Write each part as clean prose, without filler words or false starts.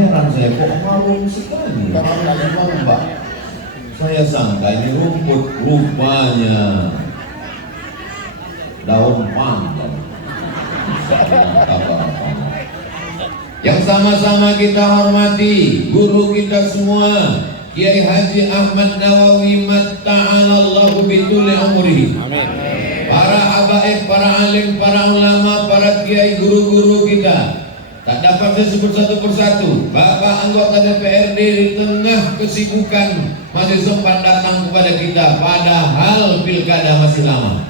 heran saya, kok harum sekali, harum Mbak. Saya sangka ini rumput, rupanya daun pandan. Yang sama-sama kita hormati guru kita semua, Kiai Haji Ahmad Nawawi matta'alallahu bituli umri. Para habaib, para alim, para ulama, para kiai, guru-guru kita. Tak dapat saya sebut satu persatu. Bapak anggota DPRD di tengah kesibukan masih sempat datang kepada kita, padahal pilkada masih lama.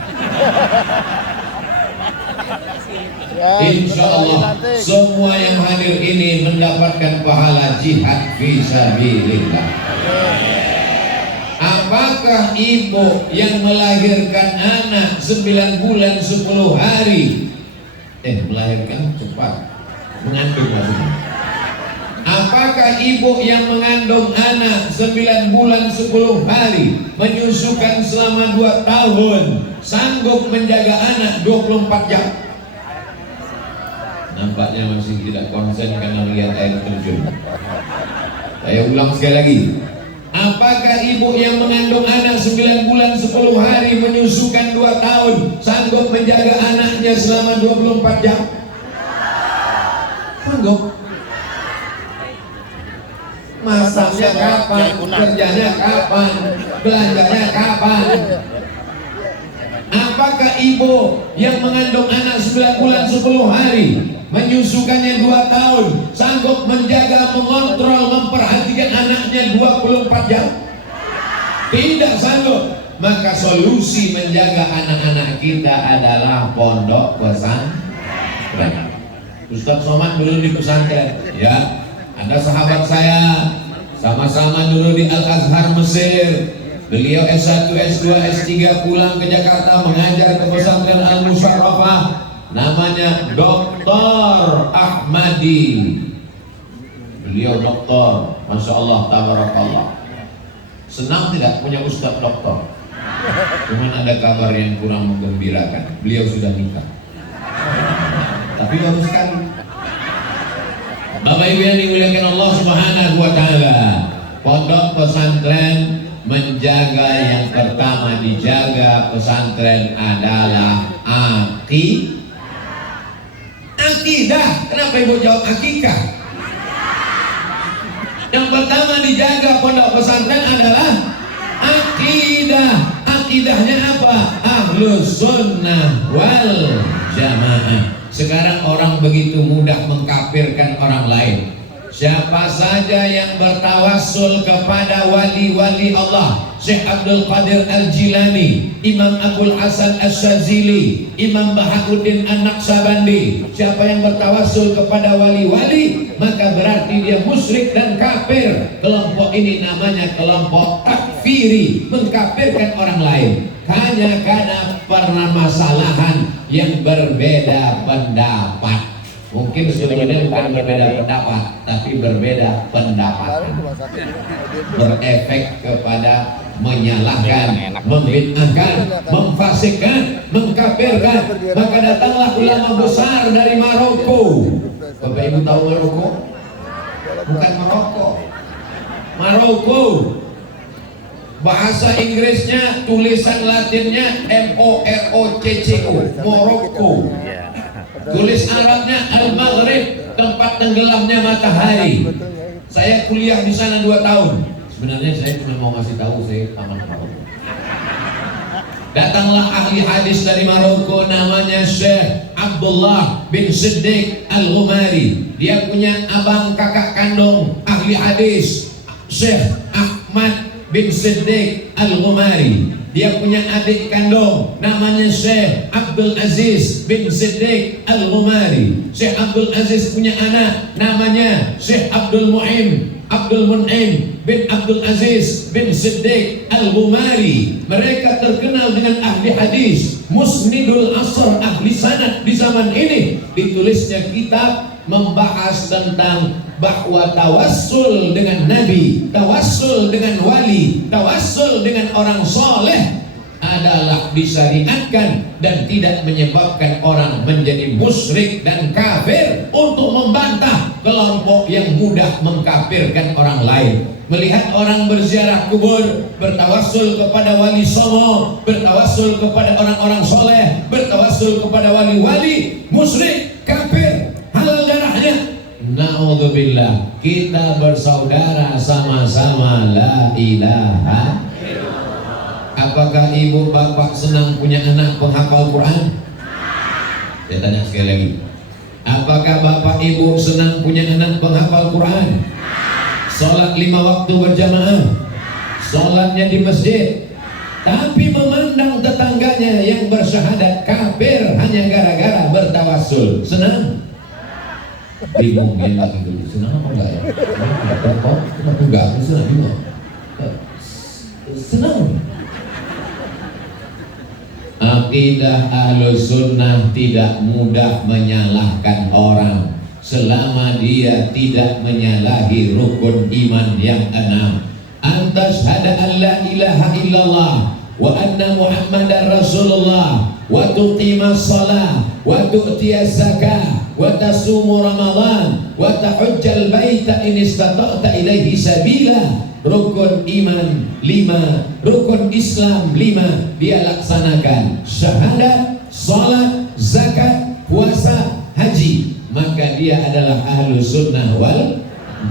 Insya Allah semua yang hadir ini mendapatkan pahala jihad fisabilillah. Apakah ibu yang melahirkan anak 9 bulan 10 hari melahirkan cepat, mengandung maksudnya. Apakah ibu yang mengandung anak 9 bulan 10 hari, menyusukan selama 2 tahun, sanggup menjaga anak 24 jam? Nampaknya masih tidak konsen karena melihat air terjun. Saya ulang sekali lagi. Apakah ibu yang mengandung anak 9 bulan 10 hari, menyusukan 2 tahun, sanggup menjaga anaknya selama 24 jam? Sanggup. Masaknya kapan, kerjanya kapan, belanjanya kapan? Apakah ibu yang mengandung anak 9 bulan 10 hari, menyusukannya 2 tahun, sanggup menjaga, mengontrol, memperhatikan anaknya 24 jam? Tidak sanggup. Maka solusi menjaga anak-anak kita adalah pondok pesantren. Ustaz Somad dulu di pesantren, ya. Ada sahabat saya, sama-sama dulu di Al-Azhar Mesir. Beliau S1, S2, S3 pulang ke Jakarta mengajar ke pesantren Al-Musyarrafah, namanya Dr. Ahmadi. Beliau doktor, Masya Allah, tabarakallah. Senang tidak punya ustaz doktor? Cuman ada kabar yang kurang menggembirakan, beliau sudah nikah. Tapi baru sekali. Bapak Ibu yang dimuliakan Allah Subhanahu wa Ta'ala, pondok pesantren menjaga, yang pertama dijaga pesantren adalah akidah. Kenapa ibu jawab akikah? Yang pertama dijaga pondok pesantren adalah akidah. Akidahnya apa? Ahlus sunnah wal jamaah. Sekarang orang begitu mudah mengkafirkan orang lain. Siapa saja yang bertawassul kepada wali-wali Allah, Syekh Abdul Qadir Al-Jilani, Imam Abdul Hasan Asy-Syadzili, Imam Bahakuddin An-Naqsabandi, siapa yang bertawassul kepada wali-wali, maka berarti dia musyrik dan kafir. Kelompok ini namanya kelompok takfiri, mengkafirkan orang lain. Hanya karena permasalahan yang berbeda pendapat. Mungkin sebenarnya bukan berbeda pendapat, tapi berbeda pendapat. Berefek kepada menyalahkan, membid'ahkan, memfasikkan, mengkafirkan. Maka datanglah ulama besar dari Maroko. Bapak Ibu tahu Maroko? Bukan Maroko. Maroko. Bahasa Inggrisnya, tulisan Latinnya MOROCCO, Morocco. Tulis Arabnya Al-Maghrib, tempat tenggelamnya matahari. Saya kuliah di sana 2 tahun. Sebenarnya saya cuma mau ngasih tahu saya aman Maroko. Datanglah ahli hadis dari Maroko, namanya Syekh Abdullah bin Siddiq Al-Ghumari. Dia punya abang kakak kandung ahli hadis, Syekh Ahmad bin Siddiq Al-Ghumari. Dia punya adik kandung namanya Syekh Abdul Aziz bin Siddiq Al-Ghumari. Syekh Abdul Aziz punya anak namanya Syekh Abdul Mun'im bin Abdul Aziz bin Siddiq Al-Ghumari. Mereka terkenal dengan ahli hadis, musnidul asr, ahli sanad di zaman ini. Ditulisnya kitab membahas tentang bahwa tawassul dengan Nabi, tawassul dengan wali, tawassul dengan orang soleh adalah disyariatkan dan tidak menyebabkan orang menjadi musyrik dan kafir untuk membantah kelompok yang mudah mengkafirkan orang lain. Melihat orang berziarah kubur, bertawassul kepada wali songo, bertawassul kepada orang-orang soleh, bertawassul kepada wali-wali, musyrik, kafir, halal darahnya. Na'udzubillah, kita bersaudara sama-sama la ilaha. Apakah ibu bapak senang punya anak penghafal Quran? Saya tanya sekali lagi. Apakah bapak ibu senang punya anak penghafal Quran? Sholat 5 waktu berjamaah, sholatnya di masjid, tapi memandang tetangganya yang bersyahadat kafir hanya gara-gara bertawassul. Senang? Bingung dia lagi dulu. Senang apa enggak ya? Kenapa enggak? Senang bingung. Senang. Akidah Ahlus Sunnah tidak mudah menyalahkan orang selama dia tidak menyalahi rukun iman yang 6. Antas hada an la ilaha illallah wa anna Muhammadar Rasulullah wa tuqimas shalah wa tu'tiyaz zakah wa tasumu Ramadan wa tahujjal baita in istata'ta ilaihi sabila. Rukun iman 5, rukun Islam 5 dia laksanakan, syahadat, salat, zakat, puasa, haji, maka dia adalah Ahlus Sunnah wal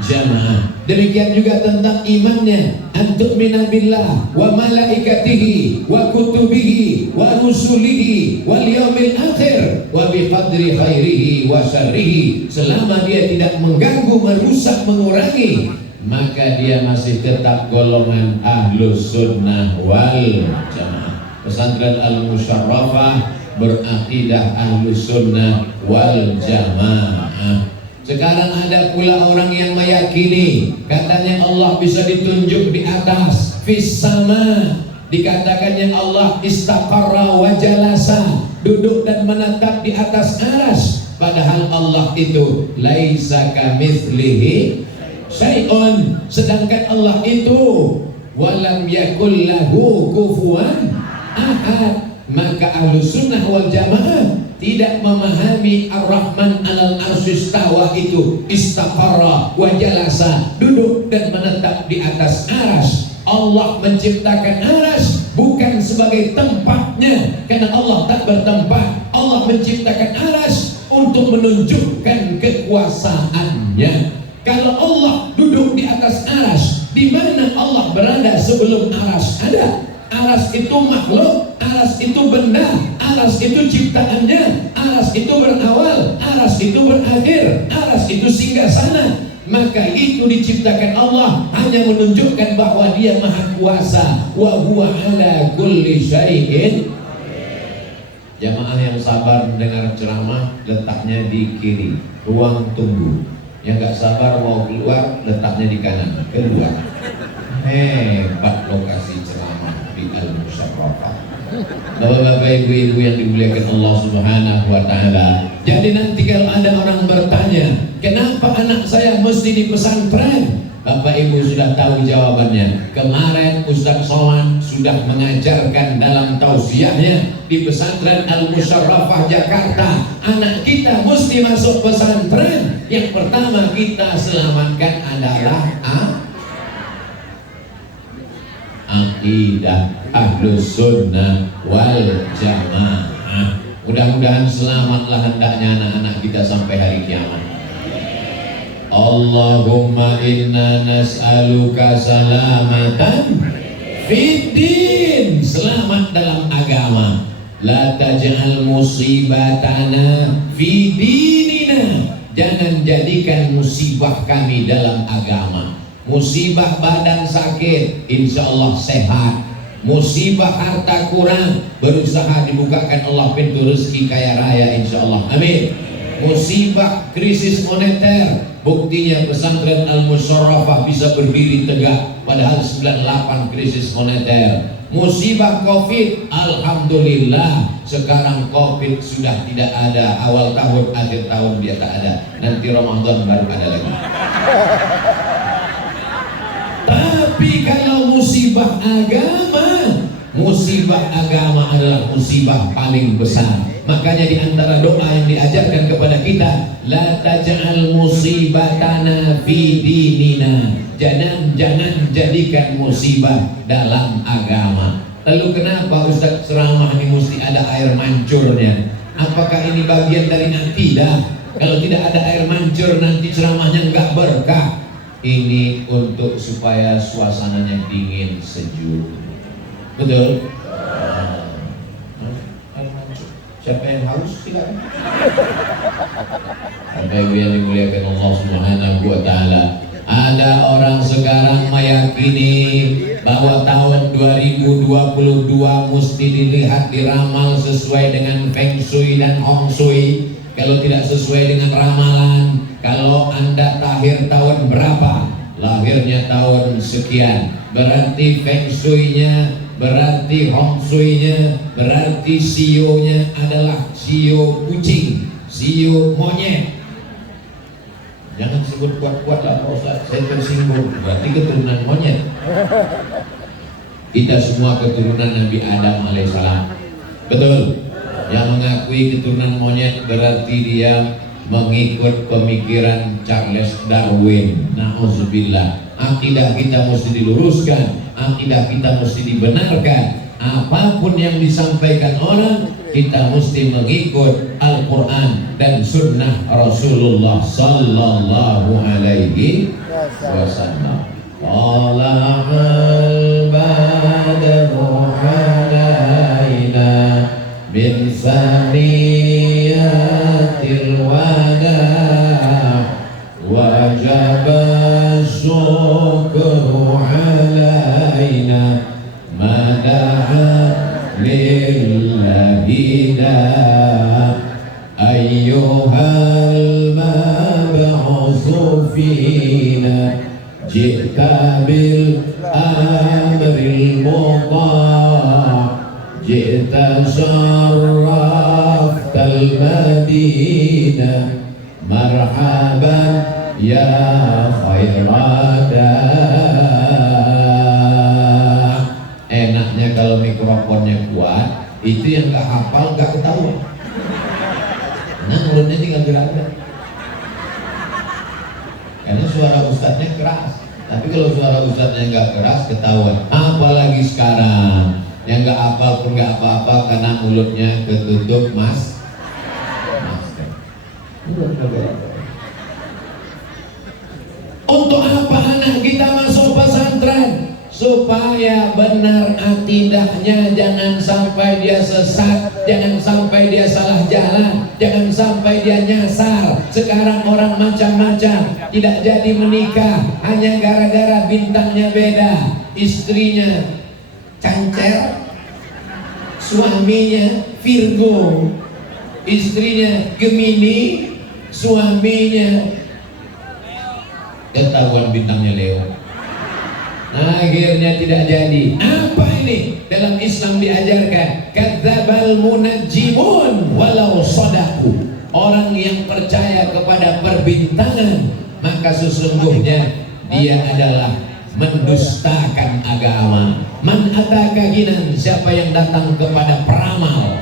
Jamaah. Demikian juga tentang imannya, antu'mina billah wa malaikatihi wa kutubihi wa rusulihi wal yaumil akhir wa bi qadri khairihi wa syarrihi. Selama dia tidak mengganggu, merusak, mengurangi, maka dia masih tetap golongan Ahlus Sunnah wal Jamaah. Pesantren Al-Musyarrafah berakidah Ahlus Sunnah wal Jamaah. Sekarang ada pula orang yang meyakini katanya Allah bisa ditunjuk di atas, fis sama. Dikatakannya Allah istaqarra wa jalasa, duduk dan menetap di atas aras. Padahal Allah itu laisa kamitslihi syai'un, sedangkan Allah itu walam yakul lahu kufuwan ahad. Maka Ahlus Sunnah wal Jamaah tidak memahami Ar-Rahman alal arsyistawa itu istaqarra wa jalasa, duduk dan menetap di atas aras. Allah menciptakan aras bukan sebagai tempatnya, karena Allah tak bertempat. Allah menciptakan aras untuk menunjukkan kekuasaannya. Kalau Allah duduk di atas aras, di mana Allah berada sebelum aras ada? Aras itu makhluk, aras itu benda, aras itu ciptaannya, aras itu berawal, aras itu berakhir, aras itu singgasana. Maka itu diciptakan Allah hanya menunjukkan bahwa Dia Maha Kuasa, wa huwa ala kulli syai'in. Jamaah yang sabar mendengar ceramah letaknya di kiri, ruang tunggu. Yang gak sabar mau keluar letaknya di kanan, keluar. Hebat lokasi ceramah di Al-Musyarrafah. Bapak-bapak, ibu-ibu yang dimuliakan Allah Subhanahu wa Ta'ala. Jadi nanti kalau ada orang bertanya, kenapa anak saya mesti di pesantren? Bapak ibu sudah tahu jawabannya. Kemarin Ustaz Sowan sudah mengajarkan dalam tausiahnya di pesantren Al-Musyarrafah Jakarta. Anak kita mesti masuk pesantren. Yang pertama kita selamatkan adalah akidah Ahlus Sunnah wal Jamaah. Mudah-mudahan selamatlah hendaknya anak-anak kita sampai hari kiamat. Allahumma inna nas'aluka salamatan fid din, selamat dalam agama. La taj'al musibatana fi dinina, jangan jadikan musibah kami dalam agama. Musibah badan sakit, insya Allah sehat. Musibah harta kurang, berusaha dibukakan Allah pintu rezeki kaya raya, insya Allah, amin. Musibah krisis moneter, buktinya pesantren Al-Musyarrafah bisa berdiri tegak padahal 98 krisis moneter. Musibah Covid, alhamdulillah sekarang Covid sudah tidak ada. Awal tahun, akhir tahun dia tak ada. Nanti Ramadan baru ada lagi. Tapi kalau musibah agama, Musibah agama adalah musibah paling besar. Makanya di antara doa yang diajarkan kepada kita, la taj'al musibatana fi dinina. Jangan jadikan musibah dalam agama. Lalu kenapa Ustaz ceramah ini mesti ada air mancurnya? Apakah ini bagian dari akidah? Kalau tidak ada air mancur nanti ceramahnya enggak berkah. Ini untuk supaya suasananya dingin sejuk. Betul? Siapa yang haus? Silakan. Bapak Ibu yang dimuliakan Allah Subhanahu wa Ta'ala, ada orang sekarang meyakini bahwa tahun 2022 mesti dilihat diramal sesuai dengan Feng Shui dan Hong Shui. Kalau tidak sesuai dengan ramalan, kalau Anda lahir tahun berapa, lahirnya tahun sekian, berarti Feng Shui-nya, berarti Hong Shui-nya, berarti CEO-nya adalah CEO kucing, CEO monyet. Jangan sebut kuat-kuat lah Pak Ustaz, saya tersinggung. Berarti keturunan monyet. Kita semua keturunan Nabi Adam alaihissalam. Betul? Yang mengakui keturunan monyet berarti dia mengikut pemikiran Charles Darwin. Na'udzubillah. Akidah kita mesti diluruskan, akidah kita mesti dibenarkan. Apapun yang disampaikan orang, kita mesti mengikut Al-Quran dan Sunnah Rasulullah Sallallahu Alaihi Wasallam. Tala'al badru alaina min saniyatil wada' wajaba syukru alaina mada'a lillahi da ayyuhal mab'usu fina jika bil amril muta' jita syarraftal madinah marhaban ya khairada. Enaknya kalau mikrofonnya kuat, itu yang gak hafal gak ketahuan. Nah mulutnya tinggal gerak-gerak. Karena suara ustadznya keras. Tapi kalau suara ustadznya gak keras ketahuan. Apalagi sekarang yang gak hafal pun gak apa-apa karena mulutnya ketutup masker. Untuk apa anak kita masuk pesantren? Supaya benar akidahnya, jangan sampai dia sesat, jangan sampai dia salah jalan, jangan sampai dia nyasar. Sekarang orang macam-macam, tidak jadi menikah hanya gara-gara bintangnya beda. Istrinya Cancer, suaminya Virgo. Istrinya Gemini, suaminya ketahuan bintangnya Leo. Akhirnya tidak jadi. Apa ini? Dalam Islam diajarkan kadzdzabal munajjimun walau shadaku. Orang yang percaya kepada perbintangan, maka sesungguhnya dia adalah mendustakan agama. Man ataka ginan, siapa yang datang kepada peramal,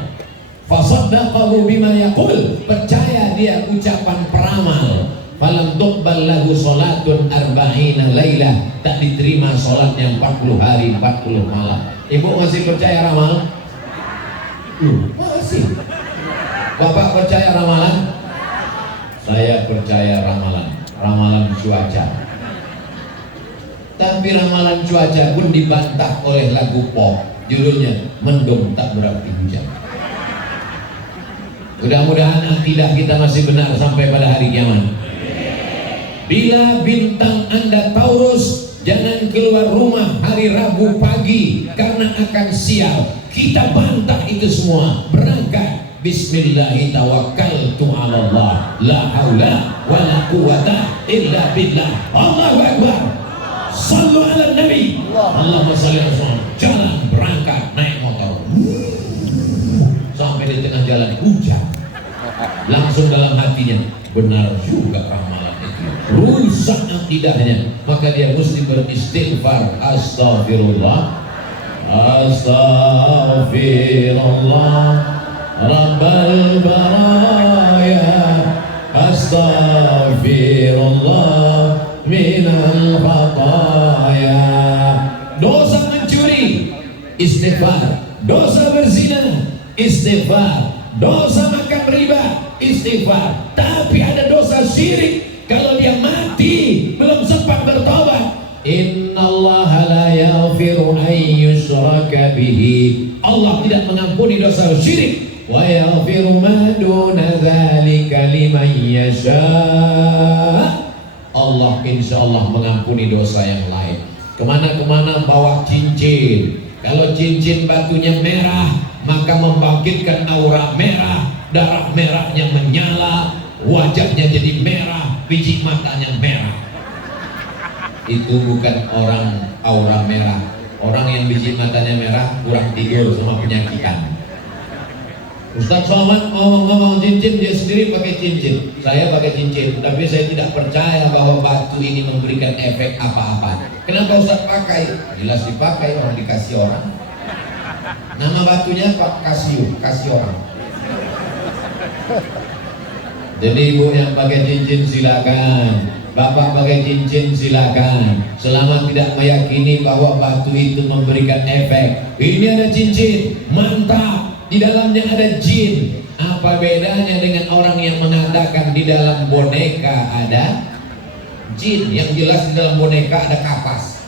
fasaddaqahu bima yaqul, percaya dia ucapan peramal, falam tuqbal lahu salatun arba'ina lailah, tak diterima salatnya 40 hari 40 malam. Ibu masih percaya ramalan? Masih. Bapak percaya ramalan? Saya percaya ramalan. Ramalan cuaca. Tapi ramalan cuaca pun dibantah oleh lagu pop, judulnya Mendung Tak Berarti Hujan. Mudah-mudahan akidah kita masih benar sampai pada hari kiamat. Bila bintang Anda Taurus, jangan keluar rumah hari Rabu pagi karena akan sial. Kita bantah itu semua. Berangkat Bismillahi tawakkaltu ala Allah, la haula wa la quwata illa billah. Allahu Akbar. Sallu ala Nabi. Allahumma salli ala Muhammad. Jalan berangkat naik motor. Sampai di tengah jalan hujan. Langsung dalam hatinya, benar juga ramalan itu. Rusak akidahnya. Maka dia mesti beristighfar. Astagfirullah. Astaghfirullah Rabbal baraya, astaghfirullah minal khataya. Dosa mencuri, istighfar. Dosa berzina, istighfar. Dosa makan riba, istighfar. Tapi ada dosa syirik, kalau dia mati belum sempat bertobat, innallaha la yaghfiru an yushraka bihi, Allah tidak mengampuni dosa syirik, wa yaghfiru ma duna dzalika liman yasha. Allah insyaallah mengampuni dosa yang lain. Kemana-kemana bawa cincin. Kalau cincin batunya merah, maka membangkitkan aura merah, darah merahnya menyala, wajahnya jadi merah, biji matanya merah. Itu bukan orang aura merah. Orang yang biji matanya merah kurang tidur sama penyakitan. Ustaz Somad ngomong-ngomong cincin, dia sendiri pakai cincin, saya pakai cincin, tapi saya tidak percaya bahwa batu ini memberikan efek apa-apa. Kenapa Ustaz pakai? Jelas dipakai, orang dikasih orang. Nama batunya Pak kasih orang. Jadi ibu yang pakai cincin silakan, bapak pakai cincin silakan, selama tidak meyakini bahwa batu itu memberikan efek. Ini ada cincin, mantap. Di dalamnya ada jin. Apa bedanya dengan orang yang mengatakan di dalam boneka ada jin? Yang jelas di dalam boneka ada kapas.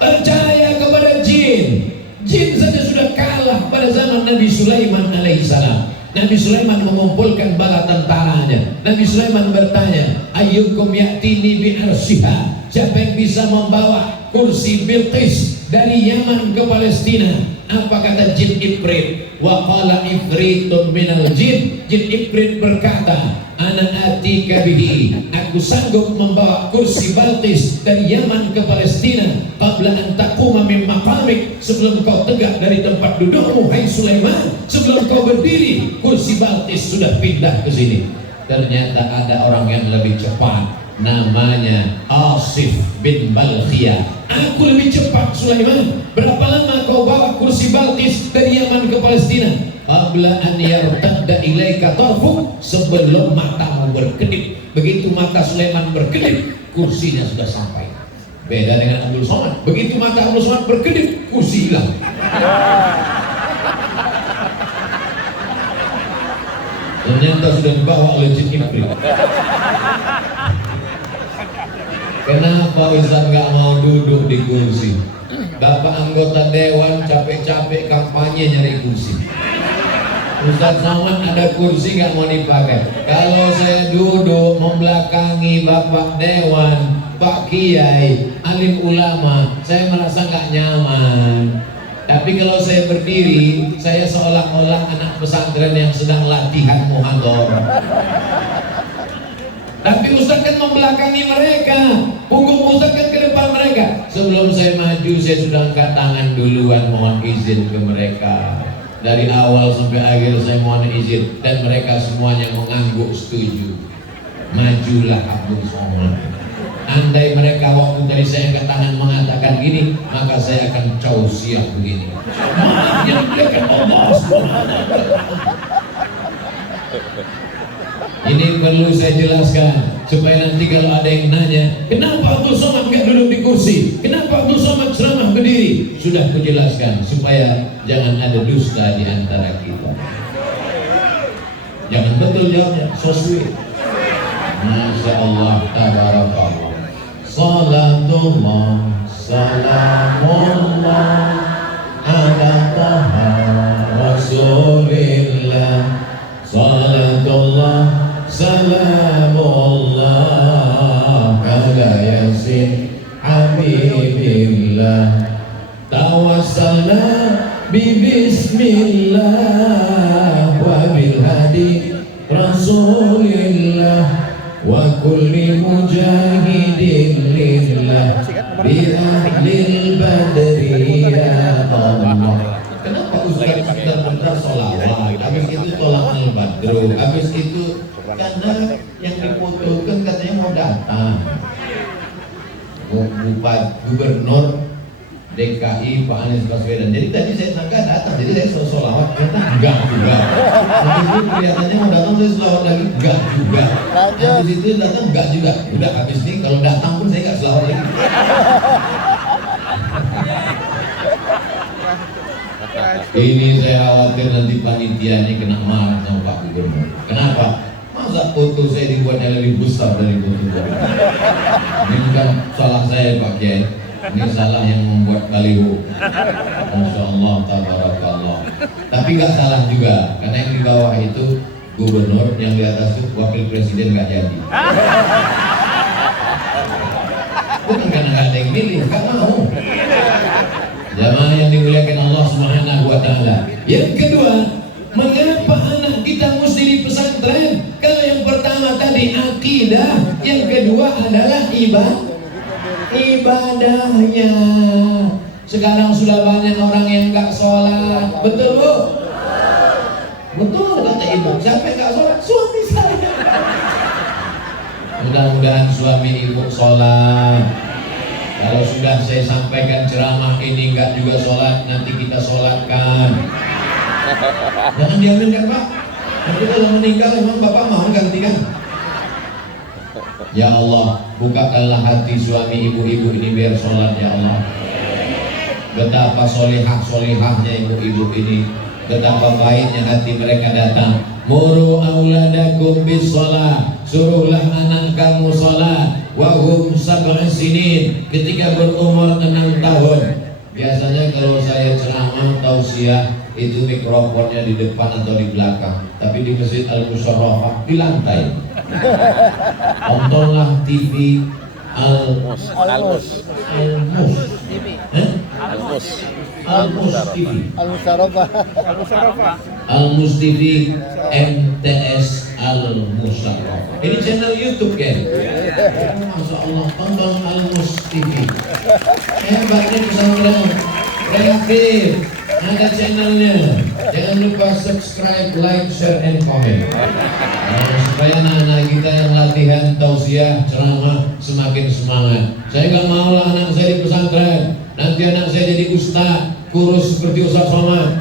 Percaya kepada jin. Jin saja sudah kalah pada zaman Nabi Sulaiman alaihissalam. Nabi Sulaiman mengumpulkan bala tentaranya. Nabi Sulaiman bertanya, ayyukum ya'tini bi'arsyiha, siapa yang bisa membawa kursi Bilqis dari Yaman ke Palestina? Apa kata jin Ifrit? Wa qala ifritun minal jin. Jin Ifrit berkata, ana atika bihi, aku sanggup membawa kursi Balqis dari Yaman ke Palestina qabla an taquma min maqamik, sebelum kau tegak dari tempat dudukmu hai Sulaiman, sebelum kau berdiri kursi Balqis sudah pindah ke sini. Ternyata ada orang yang lebih cepat, namanya Asif bin Balkhiyah. Aku lebih cepat Sulaiman. Berapa lama kau bawa kursi Balqis dari Yaman ke Palestina? Qabla an yartadda ilaika tarfuk, sebelum matamu berkedip. Begitu mata Sulaiman berkedip, kursinya sudah sampai. Beda dengan Abdul Somad. Begitu mata Abdul Somad berkedip, kursi hilang. Ternyata sudah dibawa oleh jin Ifrit. Kenapa Ustaz nggak mau duduk di kursi? Bapak anggota dewan capek-capek kampanye nyari kursi. Ustaz Somad ada kursi nggak mau dipakai. Kalau saya duduk membelakangi Bapak dewan, Pak Kiai, alim ulama, saya merasa nggak nyaman. Tapi kalau saya berdiri, saya seolah-olah anak pesantren yang sedang latihan muhadharah. Tapi Ustaz kan membelakangi mereka, punggung Ustaz kan ke depan mereka. Sebelum saya maju, saya sudah angkat tangan duluan, mohon izin ke mereka. Dari awal sampai akhir saya mohon izin, dan mereka semuanya mengangguk setuju. Majulah Abdul Somad. Andai mereka waktu tadi saya angkat tangan mengatakan gini, maka saya akan causiah begini. Maaf yang dimuliakan Allah Subhanahu. Ini perlu saya jelaskan supaya nanti kalau ada yang nanya, kenapa Abdul Somad nggak duduk di kursi? Kenapa Abdul Somad ceramah berdiri? Sudah kujelaskan supaya jangan ada dusta di antara kita. Jangan betul jawabnya, so sweet. Masya Allah, tabarakallah. Salatullah, salamullah ala taha rasulillah. Salatullah, salamullah ala yasin habibillah. Tawassalna bismillah wa bil hadi rasulillah wa kulli mujahidin lillah bi ahlil badri ya Allah. Kenapa Ustaz sebentar sholawat, habis itu tolak al-badru, habis itu karena yang dibutuhkan katanya mau datang Gubernur DKI Pak Anies Baswedan. Jadi tadi saya sangka datang, jadi saya sholawat, ternyata enggak juga. Habis itu kelihatannya mau datang saya sholawat lagi, enggak juga. Habis itu datang enggak juga. Udah habis ini kalau datang pun saya enggak sholawat lagi. Ini saya khawatir nanti panitia ini kena marah sama Pak Gubernur. Kenapa? Masa foto saya dibuatnya lebih besar dari foto Gubernur? Ini bukan salah saya Pak Kiai. Ini salah yang membuat baliho. Masya Allah, tabarakallah. Tapi nggak salah juga, karena yang di bawah itu gubernur, yang di atas itu wakil presiden nggak jadi. Bukan karena nggak ada yang milih, nggak mau. Jamaah yang dimuliakan Allah Subhanahu Wa Taala. Yang kedua, mengapa anak kita mesti di pesantren? Kalau yang pertama tadi akidah, yang kedua adalah ibadahnya. Sekarang sudah banyak orang yang nggak sholat, betul Bu? Betul kata ibu. Siapa yang nggak sholat? Suami saya. Mudah-mudahan suami ibu sholat. Kalau sudah saya sampaikan ceramah ini nggak juga sholat, nanti kita sholatkan. Jangan diamin kan Pak? Nanti kalau meninggal emang Bapak mau gantikan? Ya Allah, bukakanlah hati suami ibu-ibu ini biar sholat ya Allah. Betapa solihahnya ibu-ibu ini, betapa baiknya hati mereka datang. Muru auladakum bis sholat, suruhlah anak kamu sholat. Wahum sab'an sinin, ketika berumur 6 tahun. Biasanya kalau saya ceramah tausiah itu mikrofonnya di depan atau di belakang, tapi di Masjid Al-Musharrafah di lantai. Tontonlah TV Al-Mus TV, Al-Mus TV MTS Al-Musharrafah. Ini channel YouTube kan? Masya Allah, tonton Al-Mus TV. Hebatnya pesantren kreatif, ada channelnya. Jangan lupa subscribe, like, share, and comment. Supaya anak-anak kita yang latihan tausiah ceramah semakin semangat. Saya nggak mau lah anak saya di pesantren, nanti anak saya jadi ustaz kurus seperti Ustaz Somad.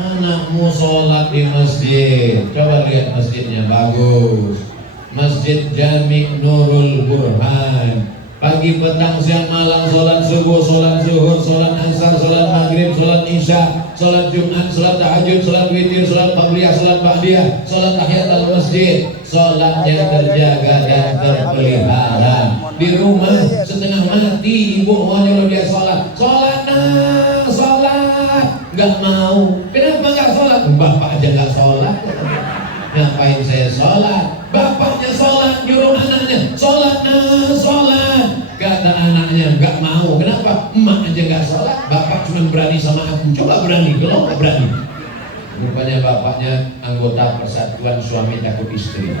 Anakmu sholat di masjid, coba lihat masjidnya bagus. Masjid Jami' Nurul Burhan. Pagi, petang, siang, malam sholat subuh, sholat zuhur, sholat asar, sholat maghrib, sholat isya, sholat jumat, sholat tahajud, sholat witir, sholat qabliyah, sholat ba'diyah, sholat tahiyat al masjid. Sholatnya terjaga dan terpelihara. Di rumah setengah mati ibu mau nyuruh dia sholat. Sholat nah, sholat. Gak mau. Kenapa gak sholat? Bapak aja gak sholat. Ngapain saya sholat? Bapaknya sholat, nyuruh anaknya sholat nah, sholat. Kata anaknya gak mau. Kenapa? Emak aja gak sholat, bapak cuma berani sama aku. Coba berani, kalau gak berani. Rupanya bapaknya anggota Persatuan Suami Takut Istri.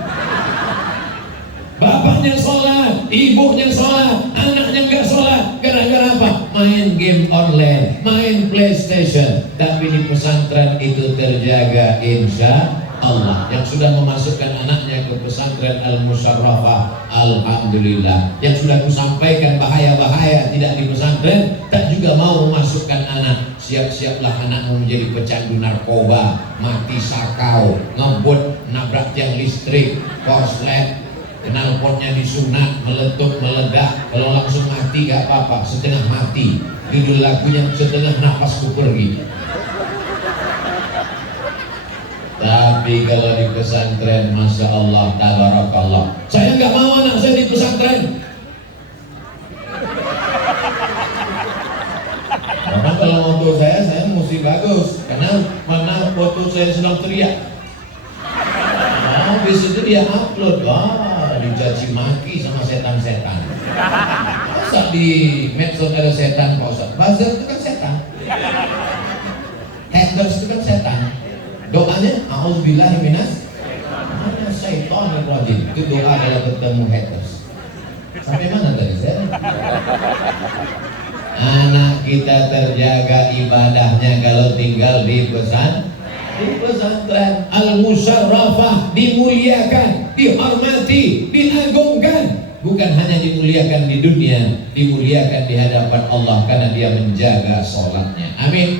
Bapaknya sholat, ibunya sholat, anaknya nggak sholat. Gara-gara apa? Main game online, main PlayStation. Tapi di pesantren itu terjaga insya Allah. Yang sudah memasukkan anaknya ke pesantren Al-Musharrafah, alhamdulillah. Yang sudah kusampaikan bahaya-bahaya tidak di pesantren, tak juga mau memasukkan anak. Siap-siaplah anakmu menjadi pecandu narkoba, mati sakau, ngebut, nabrak tiang listrik, korslet, knalpotnya disunat, meletup, meledak. Kalau langsung mati gak apa-apa, setengah mati. Judul lagunya Setengah Nafasku Pergi. Tapi kalau di pesantren, masya Allah, tabarakallah. Saya nggak mau anak saya di pesantren. Karena kalau foto saya mesti bagus. Karena mana foto saya sedang teriak. Oh, besok itu dia upload. Wah, dicaci maki sama setan-setan. Masa di medsos ada setan, Pak Ustaz? Buzzer itu kan setan. Haters itu kan setan. Doanya a'udzubillahi minas syaitonir rajim. Itu doa adalah bertemu haters. Sampai mana tadi saya? Anak kita terjaga ibadahnya kalau tinggal di pesantren Al-Musharrafah, dimuliakan, dihormati, diagungkan. Bukan hanya dimuliakan dimuliakan di dunia, dimuliakan di hadapan Allah karena dia menjaga sholatnya. Amin.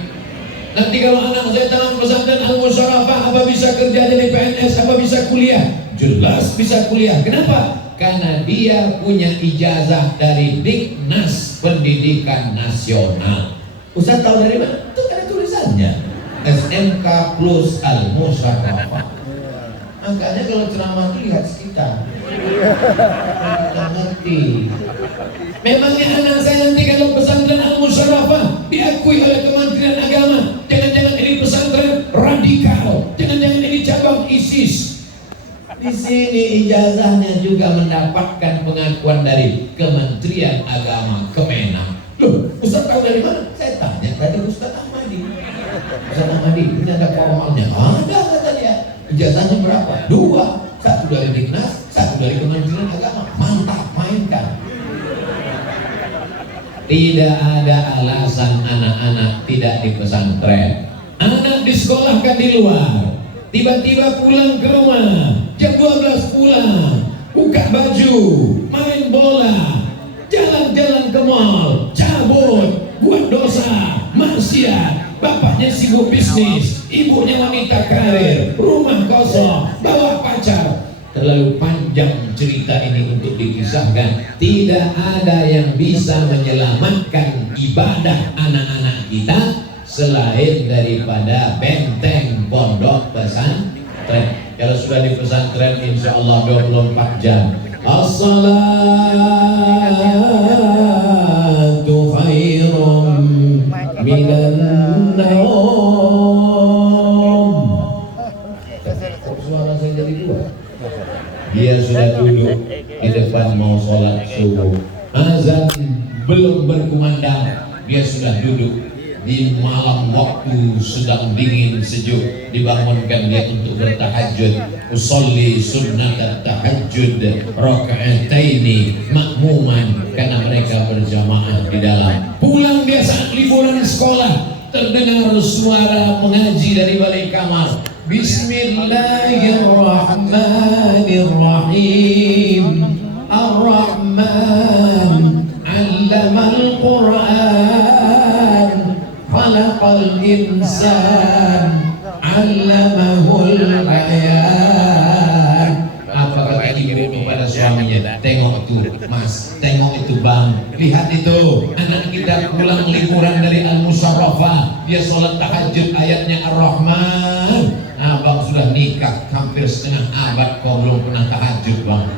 Nanti kalau anak saya tanam pesantren Al-Musyarafah, apa bisa kerja jadi PNS, apa bisa kuliah? Jelas bisa kuliah. Kenapa? Karena dia punya ijazah dari Diknas Pendidikan Nasional. Ustaz tahu dari mana? Itu ada tulisannya. SMK plus Al-Musyarafah. Makanya kalau ceramah itu lihat sekitar. Kita ngerti. Memangnya anak saya nanti kalau pesantren Al-Musyarafah diakui oleh Kementerian Agama, jangan-jangan ini pesantren radikal, jangan-jangan ini cabang ISIS. Di sini ijazahnya juga mendapatkan pengakuan dari Kementerian Agama, Kemenak. Loh, Ustaz tahu dari mana? Saya tanya tadi Ustaz Ahmadi. Ustaz Ahmadi, ini ada formalnya? Ada kata dia. Ijazahnya berapa? 2. Satu dari Diknas, satu dari Kementerian Agama. Mantap, mainkan. Tidak ada alasan anak-anak tidak di pesantren. Anak disekolahkan di luar, tiba-tiba pulang ke rumah, jam 12 pulang, buka baju, main bola, jalan-jalan ke mall, cabut, buat dosa, maksiat. Bapaknya sibuk bisnis, ibunya wanita karir, rumah kosong, bawa pacar. Terlalu panjang cerita ini untuk dikisahkan. Tidak ada yang bisa menyelamatkan ibadah anak-anak kita selain daripada benteng pondok pesantren. Kalau sudah di pesantren, insya Allah 24 jam. As-salatu khairum minan naum. Suara saya jadi dua. Dia sudah duduk di depan mau sholat subuh. Azan belum berkumandang, dia sudah duduk. Di malam waktu sedang dingin sejuk, dibangunkan dia untuk bertahajud. Usolli sunnat tahajud raka'ataini makmuman, karena mereka berjamaah di dalam. Pulang dia saat liburan sekolah, terdengar suara mengaji dari balik kamar. Bismillahirrahmanirrahim. Ar-Rahman 'allamal Qur'an, khalaqal insan, 'allamahul bayan. Apa kata ibu kepada suaminya? Tengok itu mas, tengok itu bang, lihat itu anak kita pulang liburan dari Al-Musyarafah, dia sholat tahajud ayatnya Ar-Rahman. Abang sudah nikah hampir setengah abad, kau belum pernah tahajud bang.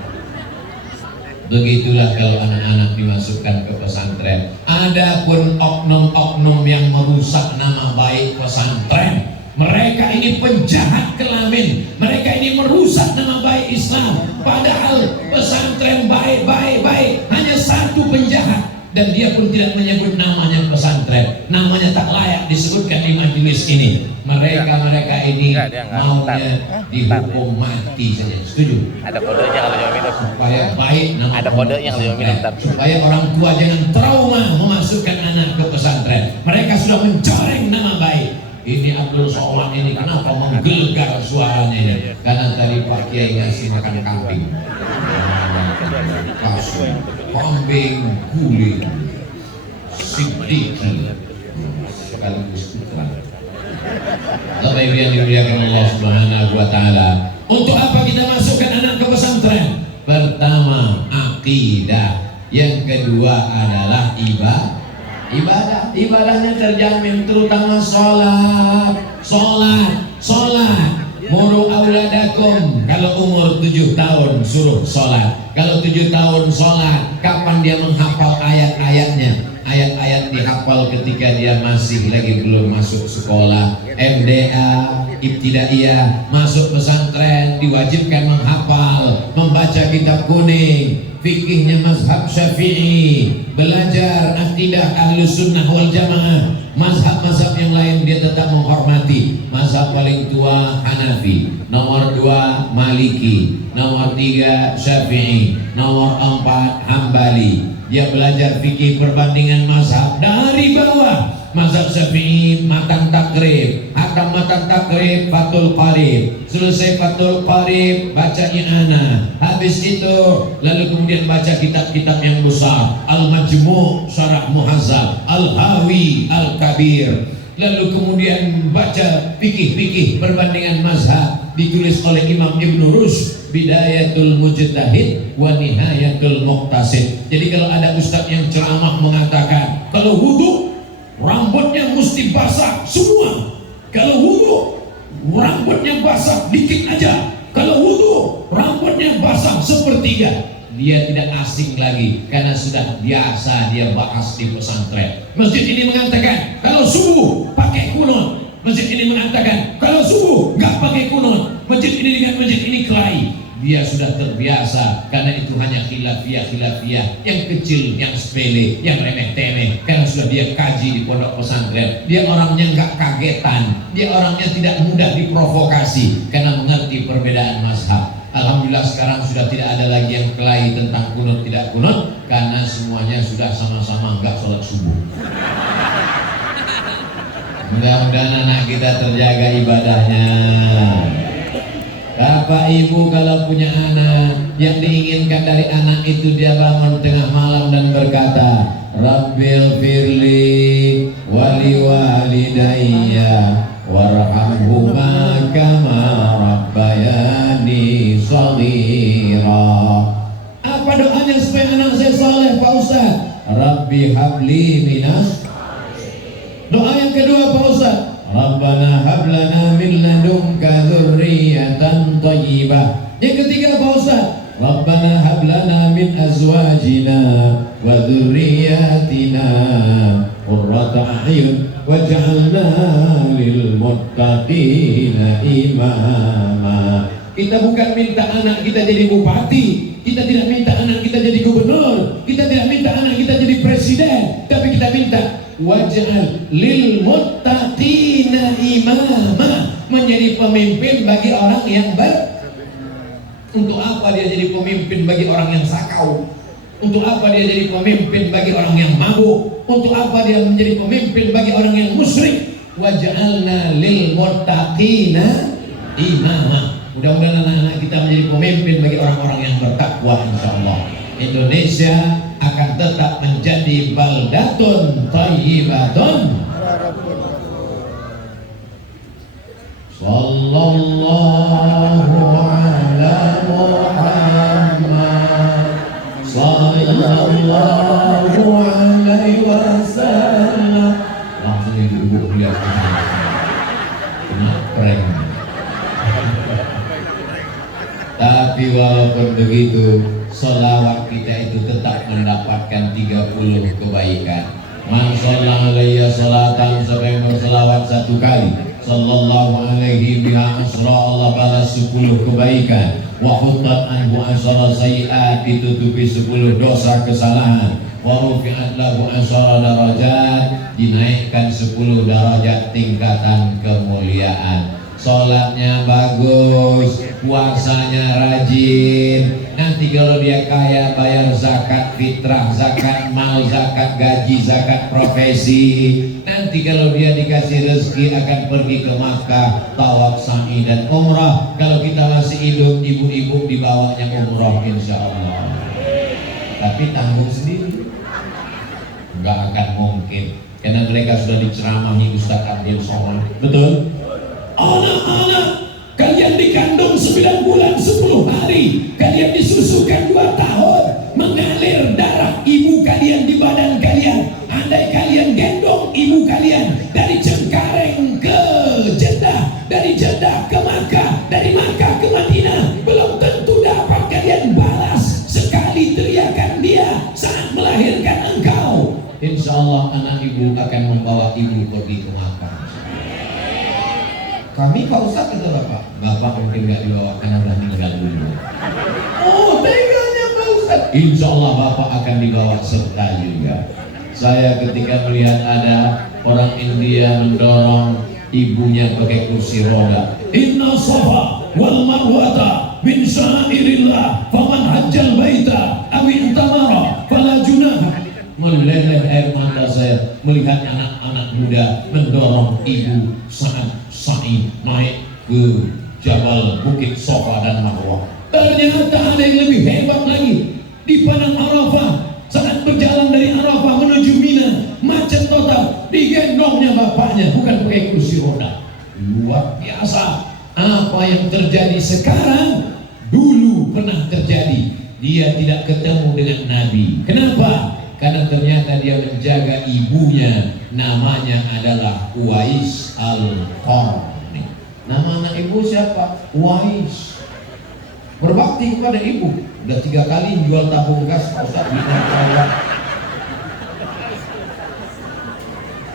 Begitulah kalau anak-anak dimasukkan ke pesantren. Adapun oknum-oknum yang merusak nama baik pesantren, mereka ini penjahat kelamin, mereka ini merusak nama baik Islam. Padahal pesantren baik, hanya satu penjahat, dan dia pun tidak menyebut namanya pesantren. Namanya tak layak disebutkan di majelis ini. Mereka ini maunya dihukum mati saja. Setuju? Ada kodenya kalau jawab itu. Supaya baik nama. Ada kodenya kalau jawab itu. Supaya orang tua jangan trauma memasukkan anak ke pesantren. Mereka sudah mencoreng nama baik. Ini Abdul Somad ini kenapa menggelegar suaranya ini? Karena tadi Pak Kiai ngasih makan kambing. Kasih kambing guling sidiki sekaligus putra. Bapak Ibu yang dimuliakan Allah Subhanahu wa taala, untuk apa kita masukkan anak ke pesantren? Pertama, akidah. Yang kedua adalah ibadahnya terjamin, terutama sholat. Muru auladakum, kalau umur 7 tahun suruh sholat. Kalau 7 tahun sholat, kapan dia menghafal ayat-ayatnya? Ayat-ayat dihafal ketika dia masih lagi belum masuk sekolah MDA, ibtidaiyah, masuk pesantren diwajibkan menghafal, membaca kitab kuning, fikihnya mazhab Syafi'i, belajar akidah Ahlus Sunnah wal Jamaah. Mazhab-mazhab yang lain dia tetap menghormati. Mazhab paling tua Hanafi, nomor 2 Maliki, nomor 3 Syafi'i, nomor 4 Hambali. Dia belajar fikih perbandingan mazhab dari bawah. Mazhab Syafi'i matan takrib, hatam matan takrib, fatul qarib. Selesai fatul qarib, baca i'anah. Habis itu lalu kemudian baca kitab-kitab yang besar, Al-Majmu', Syarah Muhazzab, Al-Hawi, Al-Kabir. Lalu kemudian baca fikih-fikih perbandingan mazhab ditulis oleh Imam Ibnu Rushd, Bidayatul Mujtahid wa Nihayatul Muqtasid. Jadi kalau ada ustaz yang ceramah mengatakan kalau wudu rambutnya mesti basah semua, kalau wudu rambutnya basah dikit aja, kalau wudu rambutnya basah sepertiga, dia tidak asing lagi karena sudah biasa dia bahas di pesantren. Masjid ini mengatakan kalau subuh pakai kunut, masjid ini mengatakan kalau subuh nggak pakai kunut, masjid ini dengan masjid ini kelahi. Dia sudah terbiasa karena itu hanya khilafiyah yang kecil, yang sepele, yang remeh-temeh, karena sudah dia kaji di pondok pesantren. Dia orangnya nggak kagetan, dia orangnya tidak mudah diprovokasi karena mengerti perbedaan mazhab. Alhamdulillah sekarang sudah tidak ada lagi yang kelahi tentang kunut tidak kunut karena semuanya sudah sama-sama nggak sholat subuh. Mudah-mudahan anak kita terjaga ibadahnya. Bapak ibu kalau punya anak, yang diinginkan dari anak itu dia bangun tengah malam dan berkata, Rabbil firli wali walidayya warhamhuma kama rabbayani shaghira. Apa doanya supaya anak saya saleh Pak Ustaz? Rabbi habli minas. Doa yang kedua Pak Ustaz, Rabbana hablana min ladunka dzurriyyatan thayyibah. Yang ketiga Pak Ustaz, Rabbana hablana min azwajina wa dzurriyyatina qurrata a'yun waj'alna lil muttaqina imama. Kita bukan minta anak kita jadi bupati, kita tidak minta anak kita jadi gubernur, kita tidak minta anak kita jadi presiden, tapi kita minta waj'al lil muttaqina imama, menjadi pemimpin bagi orang yang Untuk apa dia jadi pemimpin bagi orang yang sakau? Untuk apa dia jadi pemimpin bagi orang yang mabuk? Untuk apa dia menjadi pemimpin bagi orang yang musyrik? Waj'alna lil muttaqina imama. Mudah-mudahan anak-anak kita menjadi pemimpin bagi orang-orang yang bertakwa, insyaallah. Indonesia akan tetap menjadi baldatun thayyibatun. Sallallahu ala Muhammad sallallahu alaihi wasallam. Langsung ibu-ibu lihat kena prank. Tapi walaupun begitu, sholawat kita itu tetap mendapatkan 30 kebaikan. Man shollallahu alaihi salatan, siapa yang berselawat 1 kali, sallallahu alaihi biha asra, Allah balas 10 kebaikan. Wa huttat anhu asra sayiat, ditutupi 10 dosa kesalahan. Wa rufi'at lahu asra darajat, dinaikkan 10 derajat tingkatan kemuliaan. Sholatnya bagus, puasanya rajin. Nanti kalau dia kaya bayar zakat fitrah, zakat mal, zakat gaji, zakat profesi. Nanti kalau dia dikasih rezeki akan pergi ke Makkah, tawaf sa'i dan umrah. Kalau kita masih hidup, ibu-ibu dibawanya umrah insya Allah. Tapi tanggung sendiri, nggak akan mungkin karena mereka sudah diceramahi Ustaz Abdul Somad. Betul? Anak-anak, kalian dikandung 9 bulan 10 hari, kalian disusukan 2 tahun, mengalir darah ibu kalian di badan kalian. Andai kalian gendong ibu kalian dari Cengkareng ke Jeddah, dari Jeddah ke Makkah, dari Makkah ke Madinah, belum tentu dapat kalian balas sekali teriakan dia saat melahirkan engkau. Insya Allah anak ibu akan membawa ibu pergi ke Makkah. Kami Pak Ustaz kata Bapak mungkin gak dibawa karena udah meninggal dulu. Oh teganya Pak Ustaz. Insya Allah Bapak akan dibawa serta juga. Saya ketika melihat ada orang India mendorong ibunya pakai kursi roda. Inna safa wal marwata min syairillah faman hajjal baita aw i'tamara fala junaha saya melihat anak-anak muda mendorong ibu saat sa'i naik ke Jabal Bukit Safa dan Marwah. Ternyata ada yang lebih hebat lagi di Padang Arafah. Saat berjalan dari Arafah menuju Mina, macet total, digendongnya bapaknya, bukan pakai kursi roda. Luar biasa. Apa yang terjadi sekarang dulu pernah terjadi. Dia tidak ketemu dengan Nabi. Kenapa? Karena ternyata dia menjaga ibunya. Namanya adalah Uwais Al-Qarni. Nama anak ibu siapa? Uwais. Berbakti kepada ibu. Udah 3 kali jual tabung gas, Ustaz.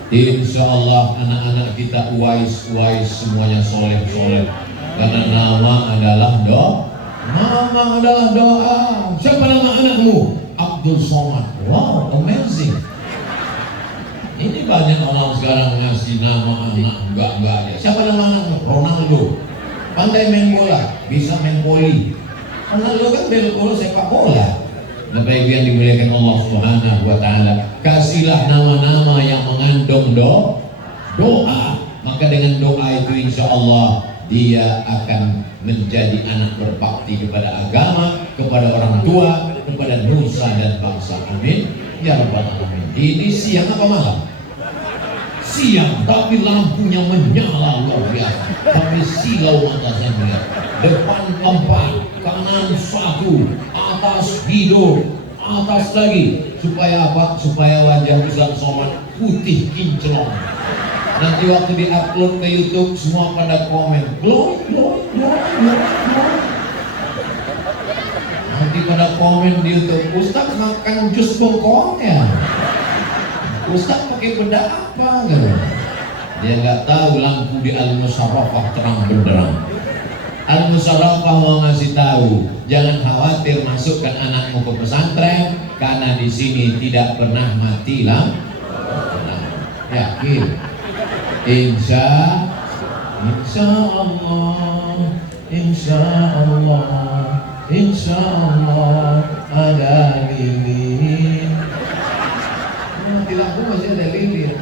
Insya Allah anak-anak kita Uwais semuanya soleh. Karena nama adalah doa. Nama adalah doa. Siapa nama anakmu? Abdul Somad. Wow, amazing. Ini banyak orang sekarang ngasih nama anak enggak ya. Siapa nama anakmu? Ronaldo. Pandai main bola, bisa main voli. Ronaldo kan bola sepak bola. Bapak Ibu yang dimuliakan Allah Subhanahu wa taala, kasihlah nama-nama yang mengandung doa. Maka dengan doa itu insya Allah dia akan menjadi anak berbakti kepada agama, kepada orang tua, kepada nusa dan bangsa. Amin ya rabbal alamin. Ini siang apa malam? Siang, tapi lampunya menyala luar biasa. Tapi silau mata saya melihat. Depan 4, kanan 1, atas hidup, atas lagi. Supaya apa? Supaya wajah Ustaz Somad putih kinclong. Nanti waktu di-upload ke YouTube semua pada komen, glow. Nanti pada komen di YouTube, Ustaz makan jus bengkoang ya? Ustaz pakai bedak apa? Gitu. Dia nggak tahu lampu di Al-Musarrafah terang benderang. Al-Musarrafah mau ngasih tahu, jangan khawatir masukkan anakmu ke pesantren karena di sini tidak pernah mati lampu. Yakin? Insya Allah ada lilin. Di lampu masih ada lilin.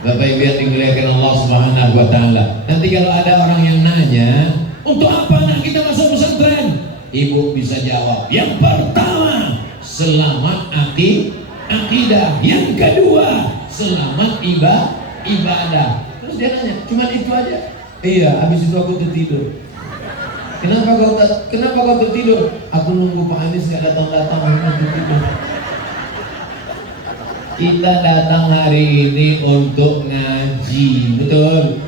Bapak Ibu yang dimuliakan Allah Subhanahu wa taala. Nanti kalau ada orang yang nanya, untuk apa anak kita masuk pesantren? Ibu bisa jawab. Yang pertama, selamat akidah. Yang kedua, selamat ibadah. Terus dia nanya, cuma itu aja? Iya, habis itu aku tertidur. Kenapa kau tertidur? Aku nunggu Pak Anies nggak datang, aku tertidur. Kita datang hari ini untuk ngaji, betul?